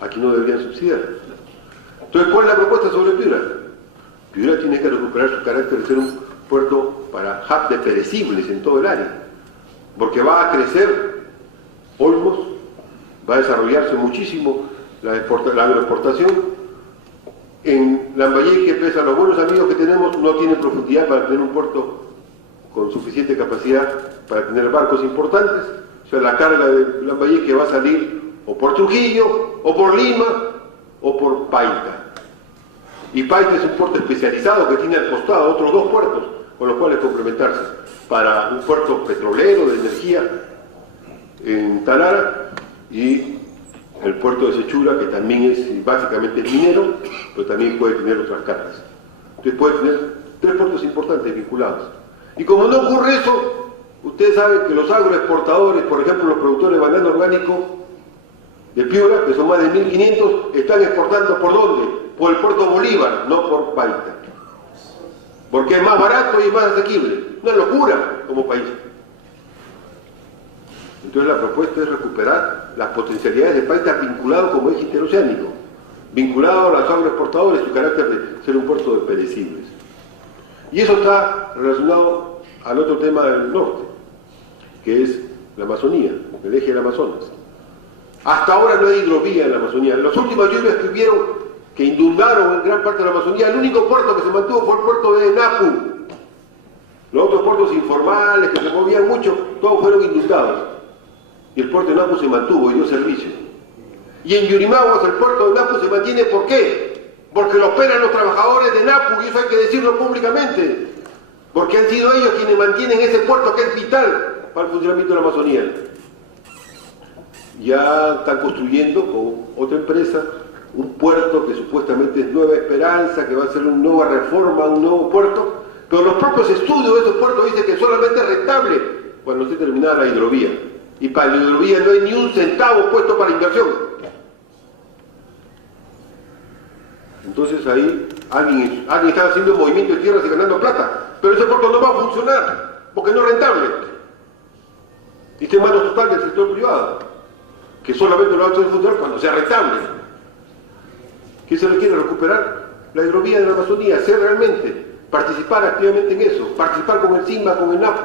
a quien no deberían subsidiar. Entonces, ¿cuál es la propuesta sobre Piura? Piura tiene que recuperar su carácter de ser un puerto para hub de perecibles en todo el área. Porque va a crecer Olmos, va a desarrollarse muchísimo la agroexportación. En Lambayeque, pese a los buenos amigos que tenemos, no tiene profundidad para tener un puerto con suficiente capacidad para tener barcos importantes. O sea, la carga de Lambayeque va a salir o por Trujillo, o por Lima, o por Paita. Y Paita es un puerto especializado que tiene al costado otros dos puertos con los cuales complementarse para un puerto petrolero de energía en Talara y el puerto de Sechura, que también es básicamente minero, pero también puede tener otras cargas. Entonces puede tener tres puertos importantes vinculados. Y como no ocurre eso, ustedes saben que los agroexportadores, por ejemplo los productores de banano orgánico de Piura, que son más de 1.500, están exportando ¿por dónde? Por el puerto Bolívar, no por Paita. Porque es más barato y es más asequible. Una locura como país. Entonces la propuesta es recuperar las potencialidades de Paita vinculado como eje interoceánico, vinculado a los agroexportadores, su carácter de ser un puerto de perecibles. Y eso está relacionado al otro tema del norte, que es la Amazonía, el eje del Amazonas. Hasta ahora no hay hidrovía en la Amazonía. Las últimas lluvias que hubieron, que inundaron en gran parte de la Amazonía, el único puerto que se mantuvo fue el puerto de Napu. Los otros puertos informales, que se movían mucho, todos fueron inundados. Y el puerto de Napu se mantuvo y dio servicio. Y en Yurimaguas el puerto de Napu se mantiene, ¿por qué? Porque lo operan los trabajadores de Napu, y eso hay que decirlo públicamente. Porque han sido ellos quienes mantienen ese puerto que es vital para el funcionamiento de la Amazonía. Ya están construyendo con otra empresa un puerto que supuestamente es Nueva Esperanza, que va a ser una nueva reforma, un nuevo puerto, pero los propios estudios de esos puertos dicen que solamente es rentable cuando esté terminada la hidrovía. Y para la hidrovía no hay ni un centavo puesto para inversión. Entonces ahí alguien está haciendo movimiento de tierras y ganando plata, pero ese puerto no va a funcionar porque no es rentable. Y está en manos total del sector privado, que solamente lo va a hacer funcionar cuando sea rentable. ¿Qué se requiere? Recuperar la hidrovía de la Amazonía, hacer realmente, participar activamente en eso, participar con el CIMA, con el NAPU,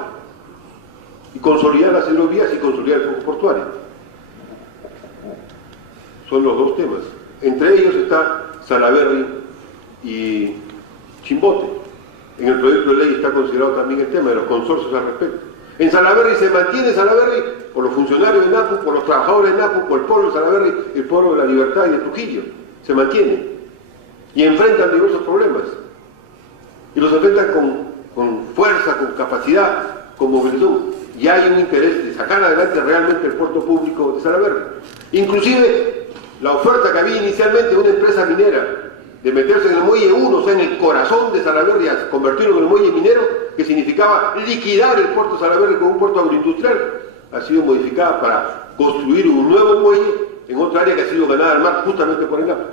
y consolidar las hidrovías y consolidar el flujo portuario. Son los dos temas. Entre ellos está Salaberry y Chimbote. En el proyecto de ley está considerado también el tema de los consorcios al respecto. En Salaberry se mantiene Salaberry por los funcionarios de NAPU, por los trabajadores de NAPU, por el pueblo de Salaberry, el pueblo de La Libertad y de Trujillo. Se mantiene. Y enfrentan diversos problemas. Y los enfrentan con fuerza, con capacidad, con movilización. Y hay un interés de sacar adelante realmente el puerto público de Salaberry. Inclusive, la oferta que había inicialmente de una empresa minera de meterse en el muelle 1, o sea, en el corazón de Salaberry, a convertirlo en el muelle minero, que significaba liquidar el puerto de Salaberry como un puerto agroindustrial, ha sido modificada para construir un nuevo muelle en otra área que ha sido ganada al mar justamente por el NAPU.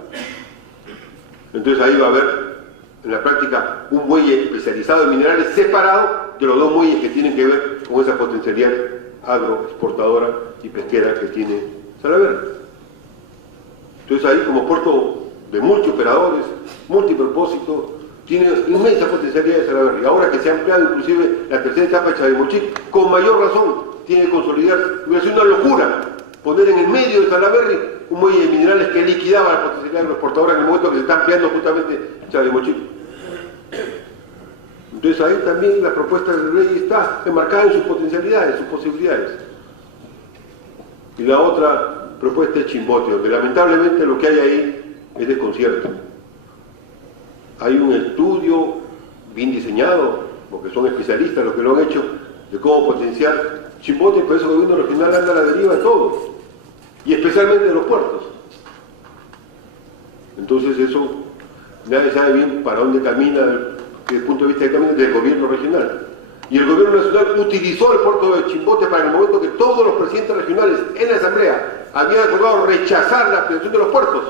Entonces ahí va a haber, en la práctica, un muelle especializado en minerales separado de los dos muelles que tienen que ver con esa potencialidad agroexportadora y pesquera que tiene Salaberry. Entonces ahí, como puerto de multioperadores, multipropósito, tiene inmensa potencialidad de Salaberry. Ahora que se ha ampliado inclusive la tercera etapa de Chademochic, con mayor razón tiene que consolidarse. Hubiera sido una locura poner en el medio de Salaberry un muelle de minerales que liquidaba la potencialidad agroexportadora en el momento que se está ampliando justamente Chademochic. Entonces ahí también la propuesta de ley está enmarcada en sus potencialidades, sus posibilidades. Y la otra propuesta es Chimbote, donde lamentablemente lo que hay ahí es desconcierto. Hay un estudio bien diseñado, porque son especialistas los que lo han hecho, de cómo potenciar Chimbote, por eso el gobierno regional anda a la deriva de todo, y especialmente de los puertos. Entonces eso, nadie sabe bien para dónde camina desde el punto de vista del gobierno regional. Y el gobierno nacional utilizó el puerto de Chimbote para el momento que todos los presidentes regionales en la asamblea habían acordado rechazar la ampliación de los puertos.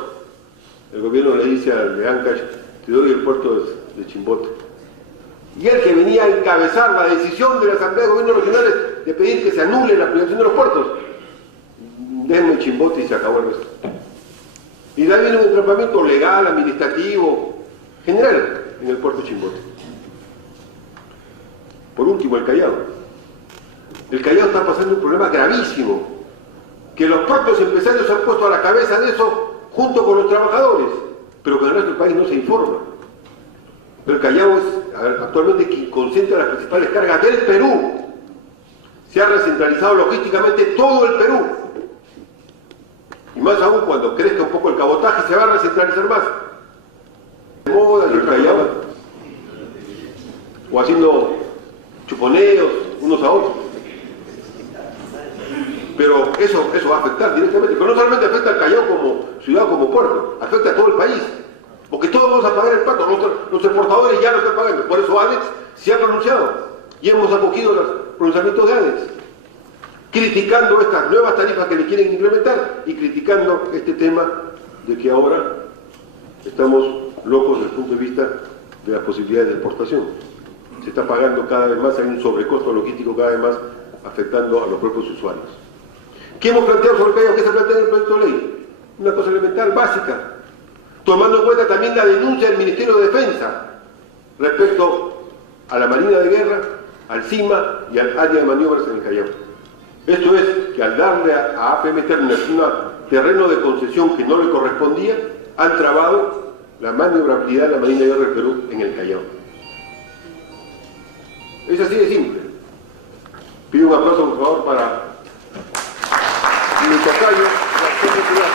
El gobierno le dice al de Ancash, te doy el puerto de Chimbote. Y el que venía a encabezar la decisión de la Asamblea de Gobiernos Regionales de pedir que se anule la ampliación de los puertos, denme Chimbote y se acabó el resto. Y de ahí viene un entrampamiento legal, administrativo, general en el puerto de Chimbote. Por último, el Callao. El Callao está pasando un problema gravísimo, que los propios empresarios se han puesto a la cabeza de eso junto con los trabajadores, pero que en el resto del país no se informa. Pero el Callao es actualmente quien concentra las principales cargas del Perú. Se ha recentralizado logísticamente todo el Perú. Y más aún cuando crezca un poco el cabotaje se va a recentralizar más. De moda y el Callao, o haciendo chuponeos unos a otros. Pero eso va a afectar directamente, pero no solamente afecta al Callao como ciudad, como puerto, afecta a todo el país, porque todos vamos a pagar el pato, los exportadores ya lo están pagando, por eso ADEX se ha pronunciado, y hemos acogido los pronunciamientos de ADEX, criticando estas nuevas tarifas que le quieren implementar, y criticando este tema de que ahora estamos locos desde el punto de vista de las posibilidades de exportación. Se está pagando cada vez más, hay un sobrecosto logístico cada vez más, afectando a los propios usuarios. ¿Qué hemos planteado sobre el Callao? ¿Qué se plantea en el proyecto de ley? Una cosa elemental, básica, tomando en cuenta también la denuncia del Ministerio de Defensa respecto a la Marina de Guerra, al CIMA y al área de maniobras en el Callao. Esto es que al darle a APM Terminals un terreno de concesión que no le correspondía, han trabado la maniobrabilidad de la Marina de Guerra del Perú en el Callao. Es así de simple. Pido un aplauso, por favor, para mi tocayo, García Ciudad.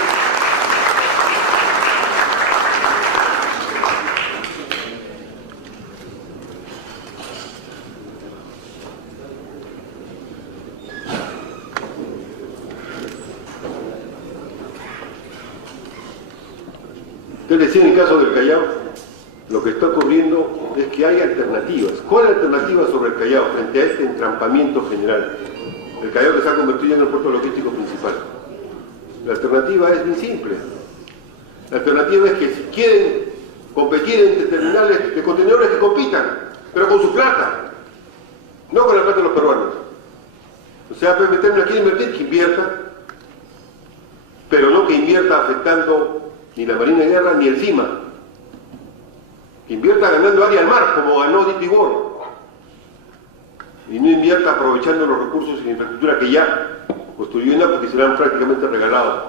Entonces decía, en el caso del Callao, lo que está ocurriendo es que hay alternativas. ¿Cuál es la alternativa sobre el Callao frente a este entrampamiento general? El Callao que se ha convertido en el puerto logístico principal. La alternativa es bien simple. La alternativa es que si quieren competir entre terminales de contenedores, que compitan, pero con su plata, no con la plata de los peruanos. O sea, APM Terminals quiere invertir, que invierta, pero no que invierta afectando ni la Marina de Guerra ni el CIMA. Que invierta ganando área al mar, como ganó DP World. Y no invierta aprovechando los recursos y infraestructura que ya construyó INAPU, porque serán prácticamente regalados.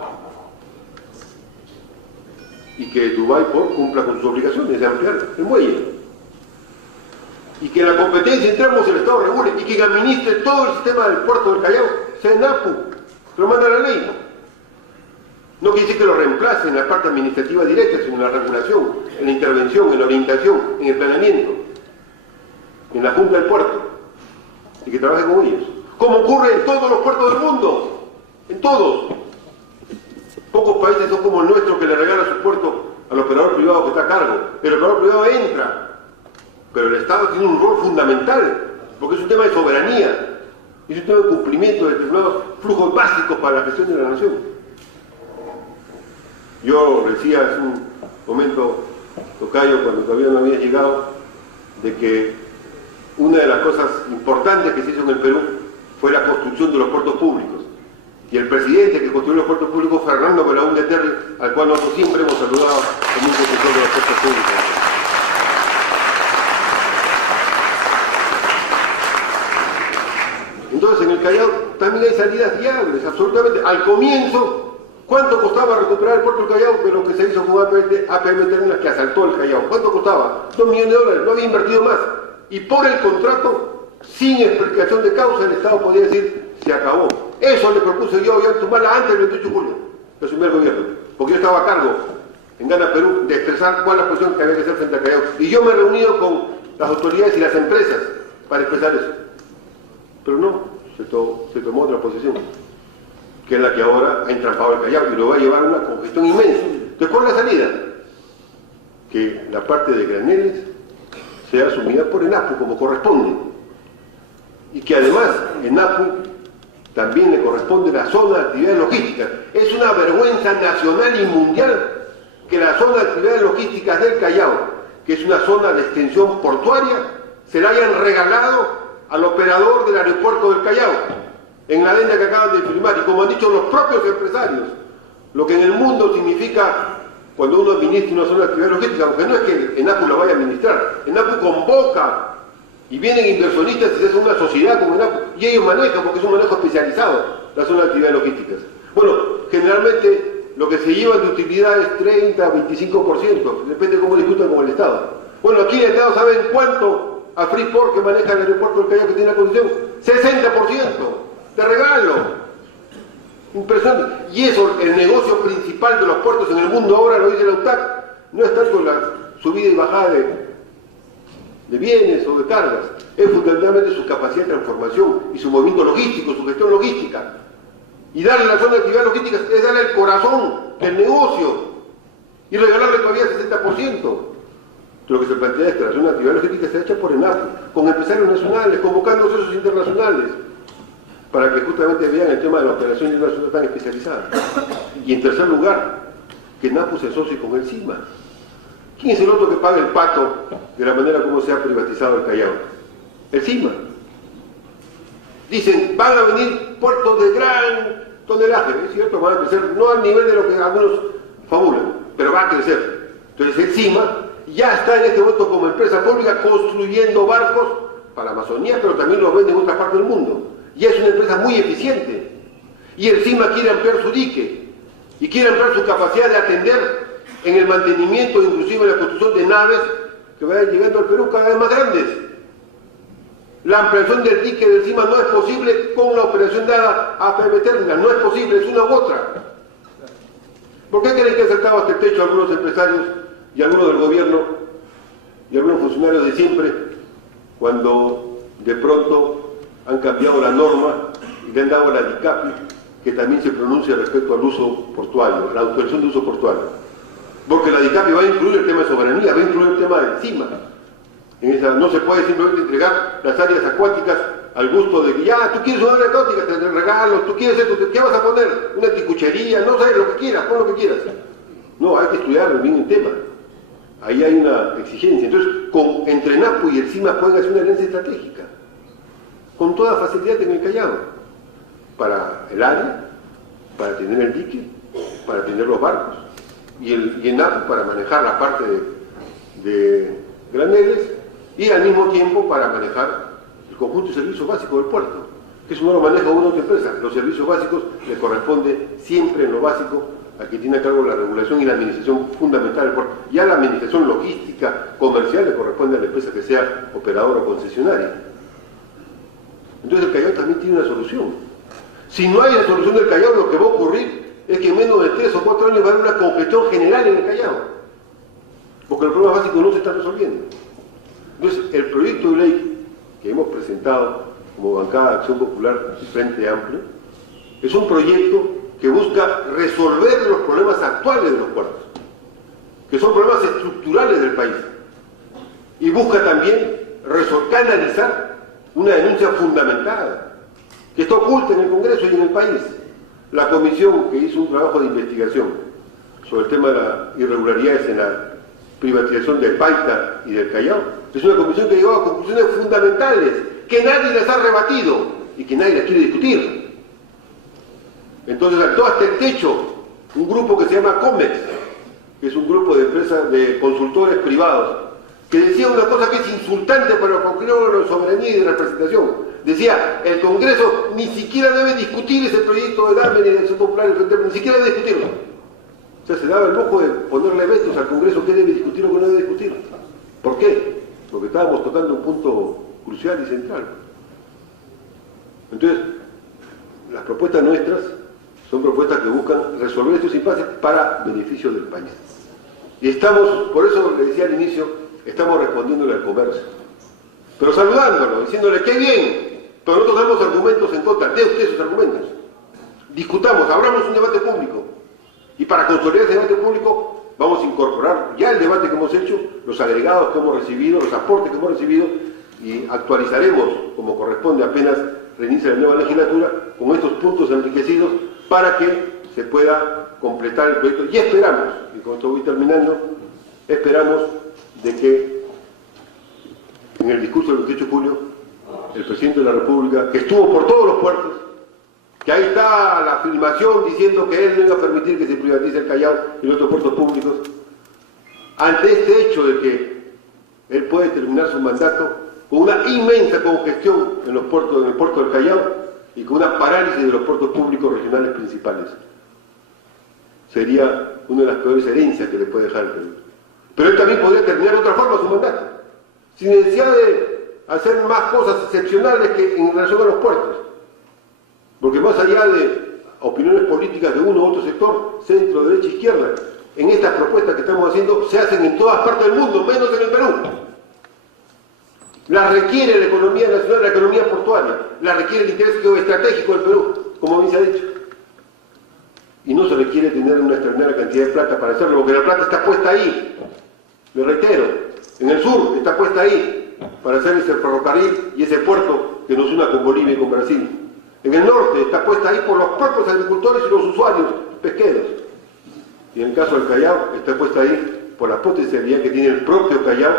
Y que Dubái Port cumpla con sus obligaciones de ampliar el muelle. Y que la competencia entre ambos el Estado regule, y que administre todo el sistema del puerto del Callao, sea INAPU, que lo manda la ley. No quiere decir que lo reemplace en la parte administrativa directa, sino en la regulación, en la intervención, en la orientación, en el planeamiento, en la Junta del Puerto, y que trabaje con ellos. Como ocurre en todos los puertos del mundo, en todos. Pocos países son como el nuestro, que le regala su puerto al operador privado que está a cargo. El operador privado entra, pero el Estado tiene un rol fundamental, porque es un tema de soberanía, es un tema de cumplimiento de determinados flujos básicos para la gestión de la nación. Yo decía hace un momento, tocayo, cuando todavía no había llegado, de que una de las cosas importantes que se hizo en el Perú fue la construcción de los puertos públicos. Y el presidente que construyó los puertos públicos fue Fernando Belaúnde Terry, al cual nosotros siempre hemos saludado como un defensor de los puertos públicos. Entonces, en el Callao también hay salidas viables, absolutamente. Al comienzo, ¿cuánto costaba recuperar el puerto del Callao de lo que se hizo con APM Terminals, que asaltó el Callao? ¿Cuánto costaba? $2 millones, no había invertido más. Y por el contrato, sin explicación de causa, el Estado podía decir, se acabó. Eso le propuse yo a Ollantumala antes del 28 de julio, que asumió el gobierno, porque yo estaba a cargo en Gana Perú de expresar cuál es la posición que había que hacer frente al Callao. Y yo me he reunido con las autoridades y las empresas para expresar eso. Pero no, se tomó otra posición, que es la que ahora ha entrampado el Callao y lo va a llevar a una congestión inmensa. Entonces, ¿cuál es la salida? Que la parte de graneles sea asumida por ENAPU como corresponde. Y que además ENAPU también le corresponde la zona de actividades logísticas. Es una vergüenza nacional y mundial que la zona de actividades logísticas del Callao, que es una zona de extensión portuaria, se la hayan regalado al operador del aeropuerto del Callao, en la adenda que acaban de firmar, y como han dicho los propios empresarios, lo que en el mundo significa cuando uno administra una zona de actividad logística, aunque no es que ENAPU la vaya a administrar, ENAPU convoca y vienen inversionistas y se hace una sociedad con ENAPU, y ellos manejan, porque es un manejo especializado, la zona de actividades logísticas. Bueno, generalmente lo que se lleva de utilidad es 30, 25%, depende de cómo discutan con el Estado. Bueno, aquí el Estado sabe en cuánto a Freeport, que maneja el aeropuerto del Callao, que tiene la concesión, 60%, de regalo. Impresionante. Y eso, el negocio principal de los puertos en el mundo ahora, lo dice la UTAC, no es tanto la subida y bajada de bienes o de cargas, es fundamentalmente su capacidad de transformación y su movimiento logístico, su gestión logística. Y darle la zona de actividad logística es darle el corazón del negocio y regalarle todavía el 60%. Lo que se plantea es que la zona de actividad logística se echa por ENAPU, con empresarios nacionales, convocando socios internacionales, para que justamente vean el tema de la operación de una zona tan especializada. Y en tercer lugar, que ENAPU se asocie con el CIMA. ¿Quién es el otro que paga el pato de la manera como se ha privatizado el Callao? El CIMA. Dicen, van a venir puertos de gran tonelaje, es cierto, van a crecer, no al nivel de lo que algunos fabulan, pero va a crecer. Entonces el CIMA ya está en este momento como empresa pública construyendo barcos para la Amazonía, pero también los vende en otra parte del mundo. Y es una empresa muy eficiente. Y el CIMA quiere ampliar su dique y quiere ampliar su capacidad de atender en el mantenimiento, inclusive en la construcción de naves que vayan llegando al Perú cada vez más grandes. La ampliación del dique del CIMA no es posible con la operación dada a APM Terminal, no es posible, es una u otra. ¿Por qué creen que han saltado hasta el techo algunos empresarios y algunos del gobierno y algunos funcionarios de siempre cuando de pronto han cambiado la norma y le han dado a la DICAPI que también se pronuncia respecto al uso portuario, la autorización de uso portuario? Porque la DICAPI va a incluir el tema de soberanía, va a incluir el tema del CIMA. No se puede simplemente entregar las áreas acuáticas al gusto de que ya, tú quieres una área acuática, te regalo, tú quieres esto, ¿qué vas a poner? Una ticuchería, no sé, lo que quieras, pon lo que quieras. No, hay que estudiar bien el tema. Ahí hay una exigencia. Entonces, entre NAPU y el CIMA pueden hacer una alianza estratégica, con toda facilidad en el Callao, para el área, para tener el dique, para tener los barcos, y el NAPU para manejar la parte de graneles, y al mismo tiempo para manejar el conjunto de servicios básicos del puerto, que eso no lo maneja una otra empresa. Los servicios básicos le corresponde siempre en lo básico a quien tiene a cargo la regulación y la administración fundamental del puerto. Ya la administración logística, comercial, le corresponde a la empresa que sea operadora o concesionaria. Entonces el Callao también tiene una solución. Si no hay la solución del Callao, lo que va a ocurrir es que en menos de 3 o 4 años va a haber una congestión general en el Callao, porque los problemas básicos no se están resolviendo. Entonces, el proyecto de ley que hemos presentado como bancada de Acción Popular y Frente Amplio es un proyecto que busca resolver los problemas actuales de los puertos, que son problemas estructurales del país, y busca también canalizar una denuncia fundamentada que está oculta en el Congreso y en el país. La comisión que hizo un trabajo de investigación sobre el tema de las irregularidades en la privatización del Paita y del Callao es una comisión que llegó a conclusiones fundamentales que nadie les ha rebatido y que nadie las quiere discutir. Entonces saltó hasta el techo un grupo que se llama COMEX, que es un grupo de empresas, de consultores privados, que decía una cosa que es insultante para los congresos de soberanía y de representación. Decía, el Congreso ni siquiera debe discutir ese proyecto de DAME ni de Acción Popular, ni siquiera debe discutirlo. O sea, se daba el lujo de ponerle vetos al Congreso qué debe discutir o qué no debe discutir. ¿Por qué? Porque estábamos tocando un punto crucial y central. Entonces, las propuestas nuestras son propuestas que buscan resolver estos impases para beneficio del país. Y estamos, por eso le decía al inicio, estamos respondiéndole al comercio, pero saludándolo, diciéndole qué bien, pero nosotros damos argumentos en contra, de ustedes sus argumentos. Discutamos, abramos un debate público, y para consolidar ese debate público vamos a incorporar ya el debate que hemos hecho, los agregados que hemos recibido, los aportes que hemos recibido, y actualizaremos, como corresponde apenas reinicia la nueva legislatura, con estos puntos enriquecidos para que se pueda completar el proyecto. Y esperamos, y con esto voy terminando, esperamos de que en el discurso del 28 de julio, el presidente de la República, que estuvo por todos los puertos, que ahí está la afirmación diciendo que él no iba a permitir que se privatice el Callao y los otros puertos públicos, ante este hecho de que él puede terminar su mandato con una inmensa congestión en el puerto del Callao y con una parálisis de los puertos públicos regionales principales. Sería una de las peores herencias que le puede dejar el Perú. Pero él también podría terminar de otra forma su mandato, sin necesidad de hacer más cosas excepcionales que en relación a los puertos. Porque más allá de opiniones políticas de uno u otro sector, centro, derecha, izquierda, en estas propuestas que estamos haciendo se hacen en todas partes del mundo, menos en el Perú. Las requiere la economía nacional, la economía portuaria, las requiere el interés geoestratégico del Perú, como bien se ha dicho. Y no se requiere tener una extraordinaria cantidad de plata para hacerlo, porque la plata está puesta ahí, le reitero, en el sur está puesta ahí, para hacer ese ferrocarril y ese puerto que nos una con Bolivia y con Brasil. En el norte está puesta ahí por los propios agricultores y los usuarios pesqueros. Y en el caso del Callao está puesta ahí por la potencialidad que tiene el propio Callao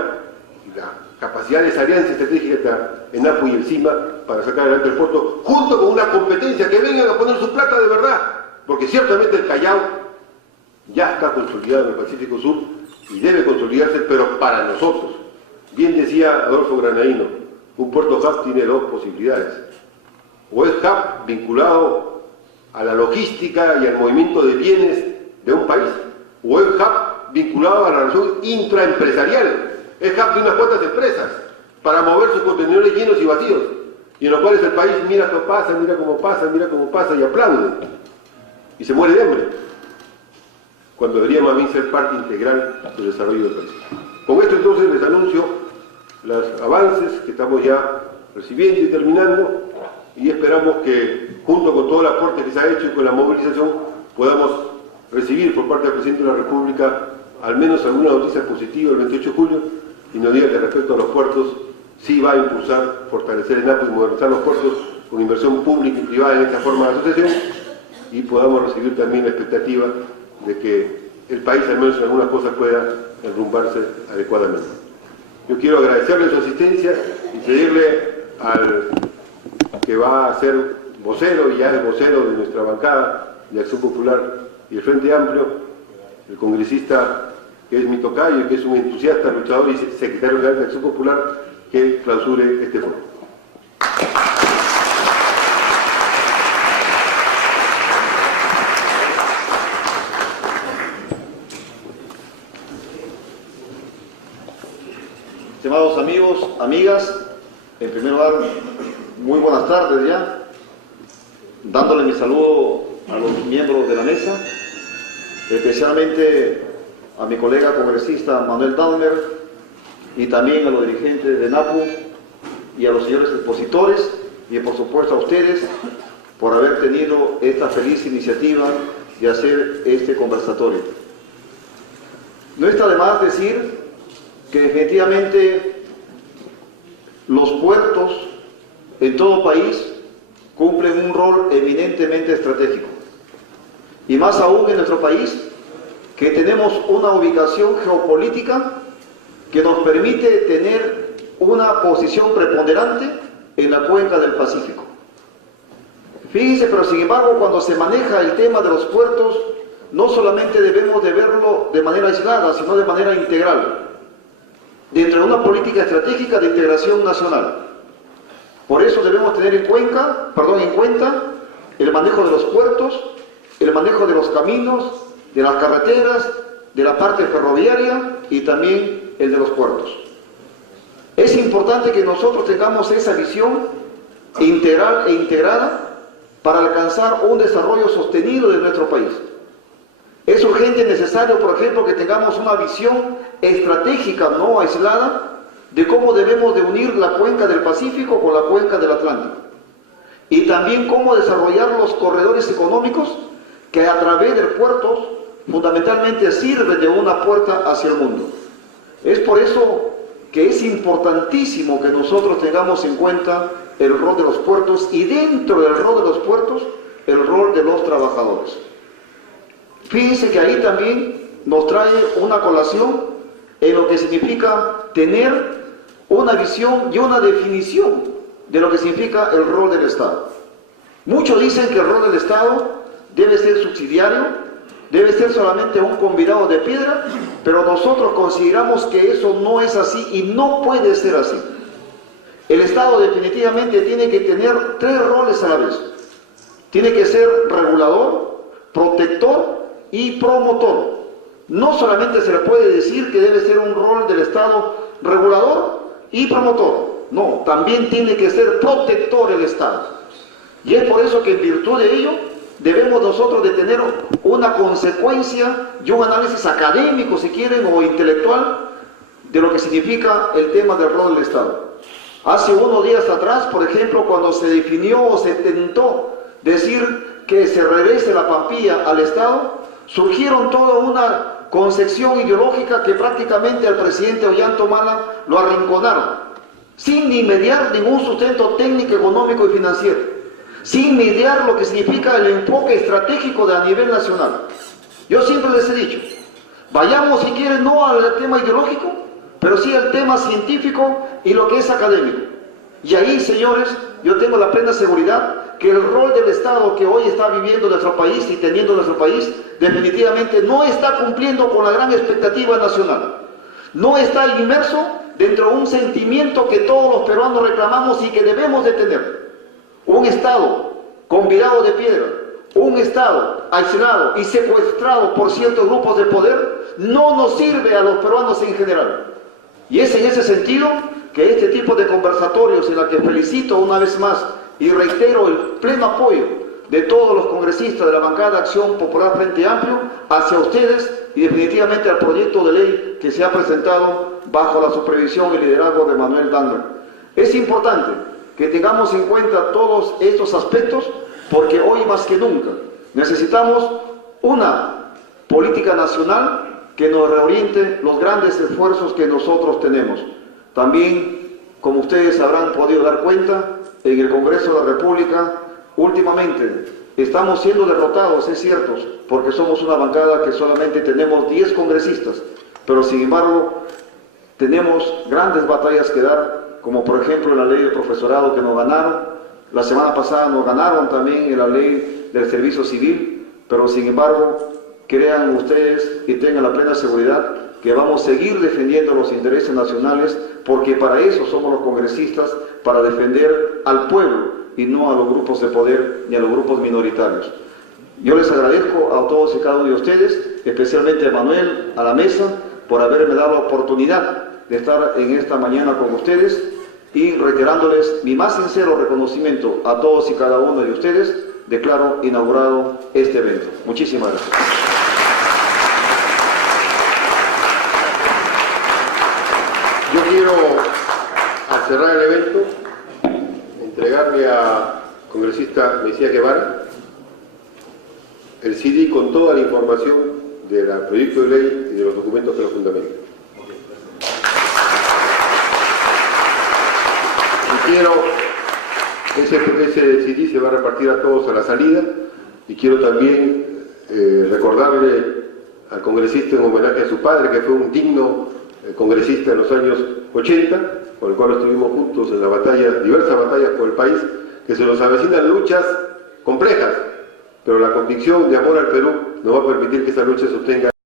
y la capacidad de esa alianza estratégica en APU y el CIMA para sacar adelante el puerto, junto con una competencia que vengan a poner su plata de verdad, porque ciertamente el Callao ya está consolidado en el Pacífico Sur y debe consolidarse, pero para nosotros. Bien decía Adolfo Granadino, Un puerto hub tiene dos posibilidades. O es hub vinculado a la logística y al movimiento de bienes de un país, o es hub vinculado a la relación intraempresarial. Es hub de unas cuantas empresas para mover sus contenedores llenos y vacíos, y en los cuales el país mira cómo pasa, mira cómo pasa, mira cómo pasa y aplaude, y se muere de hambre, cuando debería más bien ser parte integral del desarrollo del país. Con esto entonces les anuncio los avances que estamos ya recibiendo y terminando, y esperamos que junto con todo el aporte que se ha hecho y con la movilización podamos recibir por parte del Presidente de la República al menos alguna noticia positiva el 28 de julio y nos diga que respecto a los puertos sí va a impulsar, fortalecer el APO y modernizar los puertos con inversión pública y privada en esta forma de asociación, y podamos recibir también la expectativa de que el país al menos en algunas cosas pueda enrumbarse adecuadamente. Yo quiero agradecerle su asistencia y pedirle al que va a ser vocero, y ya es vocero de nuestra bancada de Acción Popular y el Frente Amplio, el congresista que es mi tocayo y que es un entusiasta, luchador y secretario general de Acción Popular, que clausure este foro. Estimados amigos, amigas, en primer lugar, muy buenas tardes ya, dándole mi saludo a los miembros de la mesa, especialmente a mi colega congresista Manuel Dahmer y también a los dirigentes de NAPU y a los señores expositores y por supuesto a ustedes por haber tenido esta feliz iniciativa de hacer este conversatorio. No está de más decir que definitivamente los puertos en todo país cumplen un rol eminentemente estratégico. Y más aún en nuestro país, que tenemos una ubicación geopolítica que nos permite tener una posición preponderante en la cuenca del Pacífico. Fíjense, pero sin embargo, cuando se maneja el tema de los puertos, no solamente debemos de verlo de manera aislada, sino de manera integral, dentro de una política estratégica de integración nacional. Por eso debemos tener en cuenta el manejo de los puertos, el manejo de los caminos, de las carreteras, de la parte ferroviaria y también el de los puertos. Es importante que nosotros tengamos esa visión integral e integrada para alcanzar un desarrollo sostenido de nuestro país. Es urgente y necesario, por ejemplo, que tengamos una visión estratégica, no aislada, de cómo debemos de unir la cuenca del Pacífico con la cuenca del Atlántico. Y también cómo desarrollar los corredores económicos que a través del puerto fundamentalmente sirven de una puerta hacia el mundo. Es por eso que es importantísimo que nosotros tengamos en cuenta el rol de los puertos y dentro del rol de los puertos, el rol de los trabajadores. Fíjense que ahí también nos trae una colación en lo que significa tener una visión y una definición de lo que significa el rol del Estado. Muchos dicen que el rol del Estado debe ser subsidiario, debe ser solamente un convidado de piedra, pero nosotros consideramos que eso no es así y no puede ser así. El Estado definitivamente tiene que tener tres roles a la vez. Tiene que ser regulador, protector y promotor. No solamente se le puede decir que debe ser un rol del Estado regulador y promotor. No, también tiene que ser protector el Estado. Y es por eso que en virtud de ello debemos nosotros de tener una consecuencia y un análisis académico, si quieren, o intelectual, de lo que significa el tema del rol del Estado. Hace unos días atrás, por ejemplo, cuando se definió o se intentó decir que se regrese la Pampilla al Estado, surgieron toda una concepción ideológica que prácticamente al presidente Ollanta Humala lo arrinconaron, sin ni mediar ningún sustento técnico, económico y financiero, sin mediar lo que significa el enfoque estratégico a nivel nacional. Yo siempre les he dicho, vayamos si quieren no al tema ideológico, pero sí al tema científico y lo que es académico. Y ahí, señores, yo tengo la plena seguridad que el rol del Estado que hoy está viviendo nuestro país y teniendo nuestro país, definitivamente no está cumpliendo con la gran expectativa nacional. No está inmerso dentro de un sentimiento que todos los peruanos reclamamos y que debemos de tener. Un Estado convidado de piedra, un Estado aislado y secuestrado por ciertos grupos de poder, no nos sirve a los peruanos en general. Y es en ese sentido que este tipo de conversatorios, en la que felicito una vez más y reitero el pleno apoyo de todos los congresistas de la bancada de Acción Popular Frente Amplio hacia ustedes y definitivamente al proyecto de ley que se ha presentado bajo la supervisión y liderazgo de Manuel Danglar. Es importante que tengamos en cuenta todos estos aspectos porque hoy más que nunca necesitamos una política nacional que nos reoriente los grandes esfuerzos que nosotros tenemos. También, como ustedes habrán podido dar cuenta, en el Congreso de la República, últimamente estamos siendo derrotados, es cierto, porque somos una bancada que solamente tenemos 10 congresistas, pero sin embargo tenemos grandes batallas que dar, como por ejemplo en la ley del profesorado que nos ganaron, la semana pasada nos ganaron también en la ley del servicio civil, pero sin embargo, crean ustedes y tengan la plena seguridad que vamos a seguir defendiendo los intereses nacionales, porque para eso somos los congresistas, para defender al pueblo y no a los grupos de poder ni a los grupos minoritarios. Yo les agradezco a todos y cada uno de ustedes, especialmente a Manuel, a la mesa, por haberme dado la oportunidad de estar en esta mañana con ustedes y reiterándoles mi más sincero reconocimiento a todos y cada uno de ustedes, declaro inaugurado este evento. Muchísimas gracias. Yo quiero, al cerrar el evento, entregarle a congresista Mesías Guevara el CD con toda la información del proyecto de ley y de los documentos que lo fundamentan. Y quiero, ese CD se va a repartir a todos a la salida, y quiero también recordarle al congresista en homenaje a su padre, que fue un digno congresista en los años 80, con el cual estuvimos juntos en la batalla, diversas batallas por el país, que se nos avecinan luchas complejas, pero la convicción de amor al Perú nos va a permitir que esa lucha se sostenga.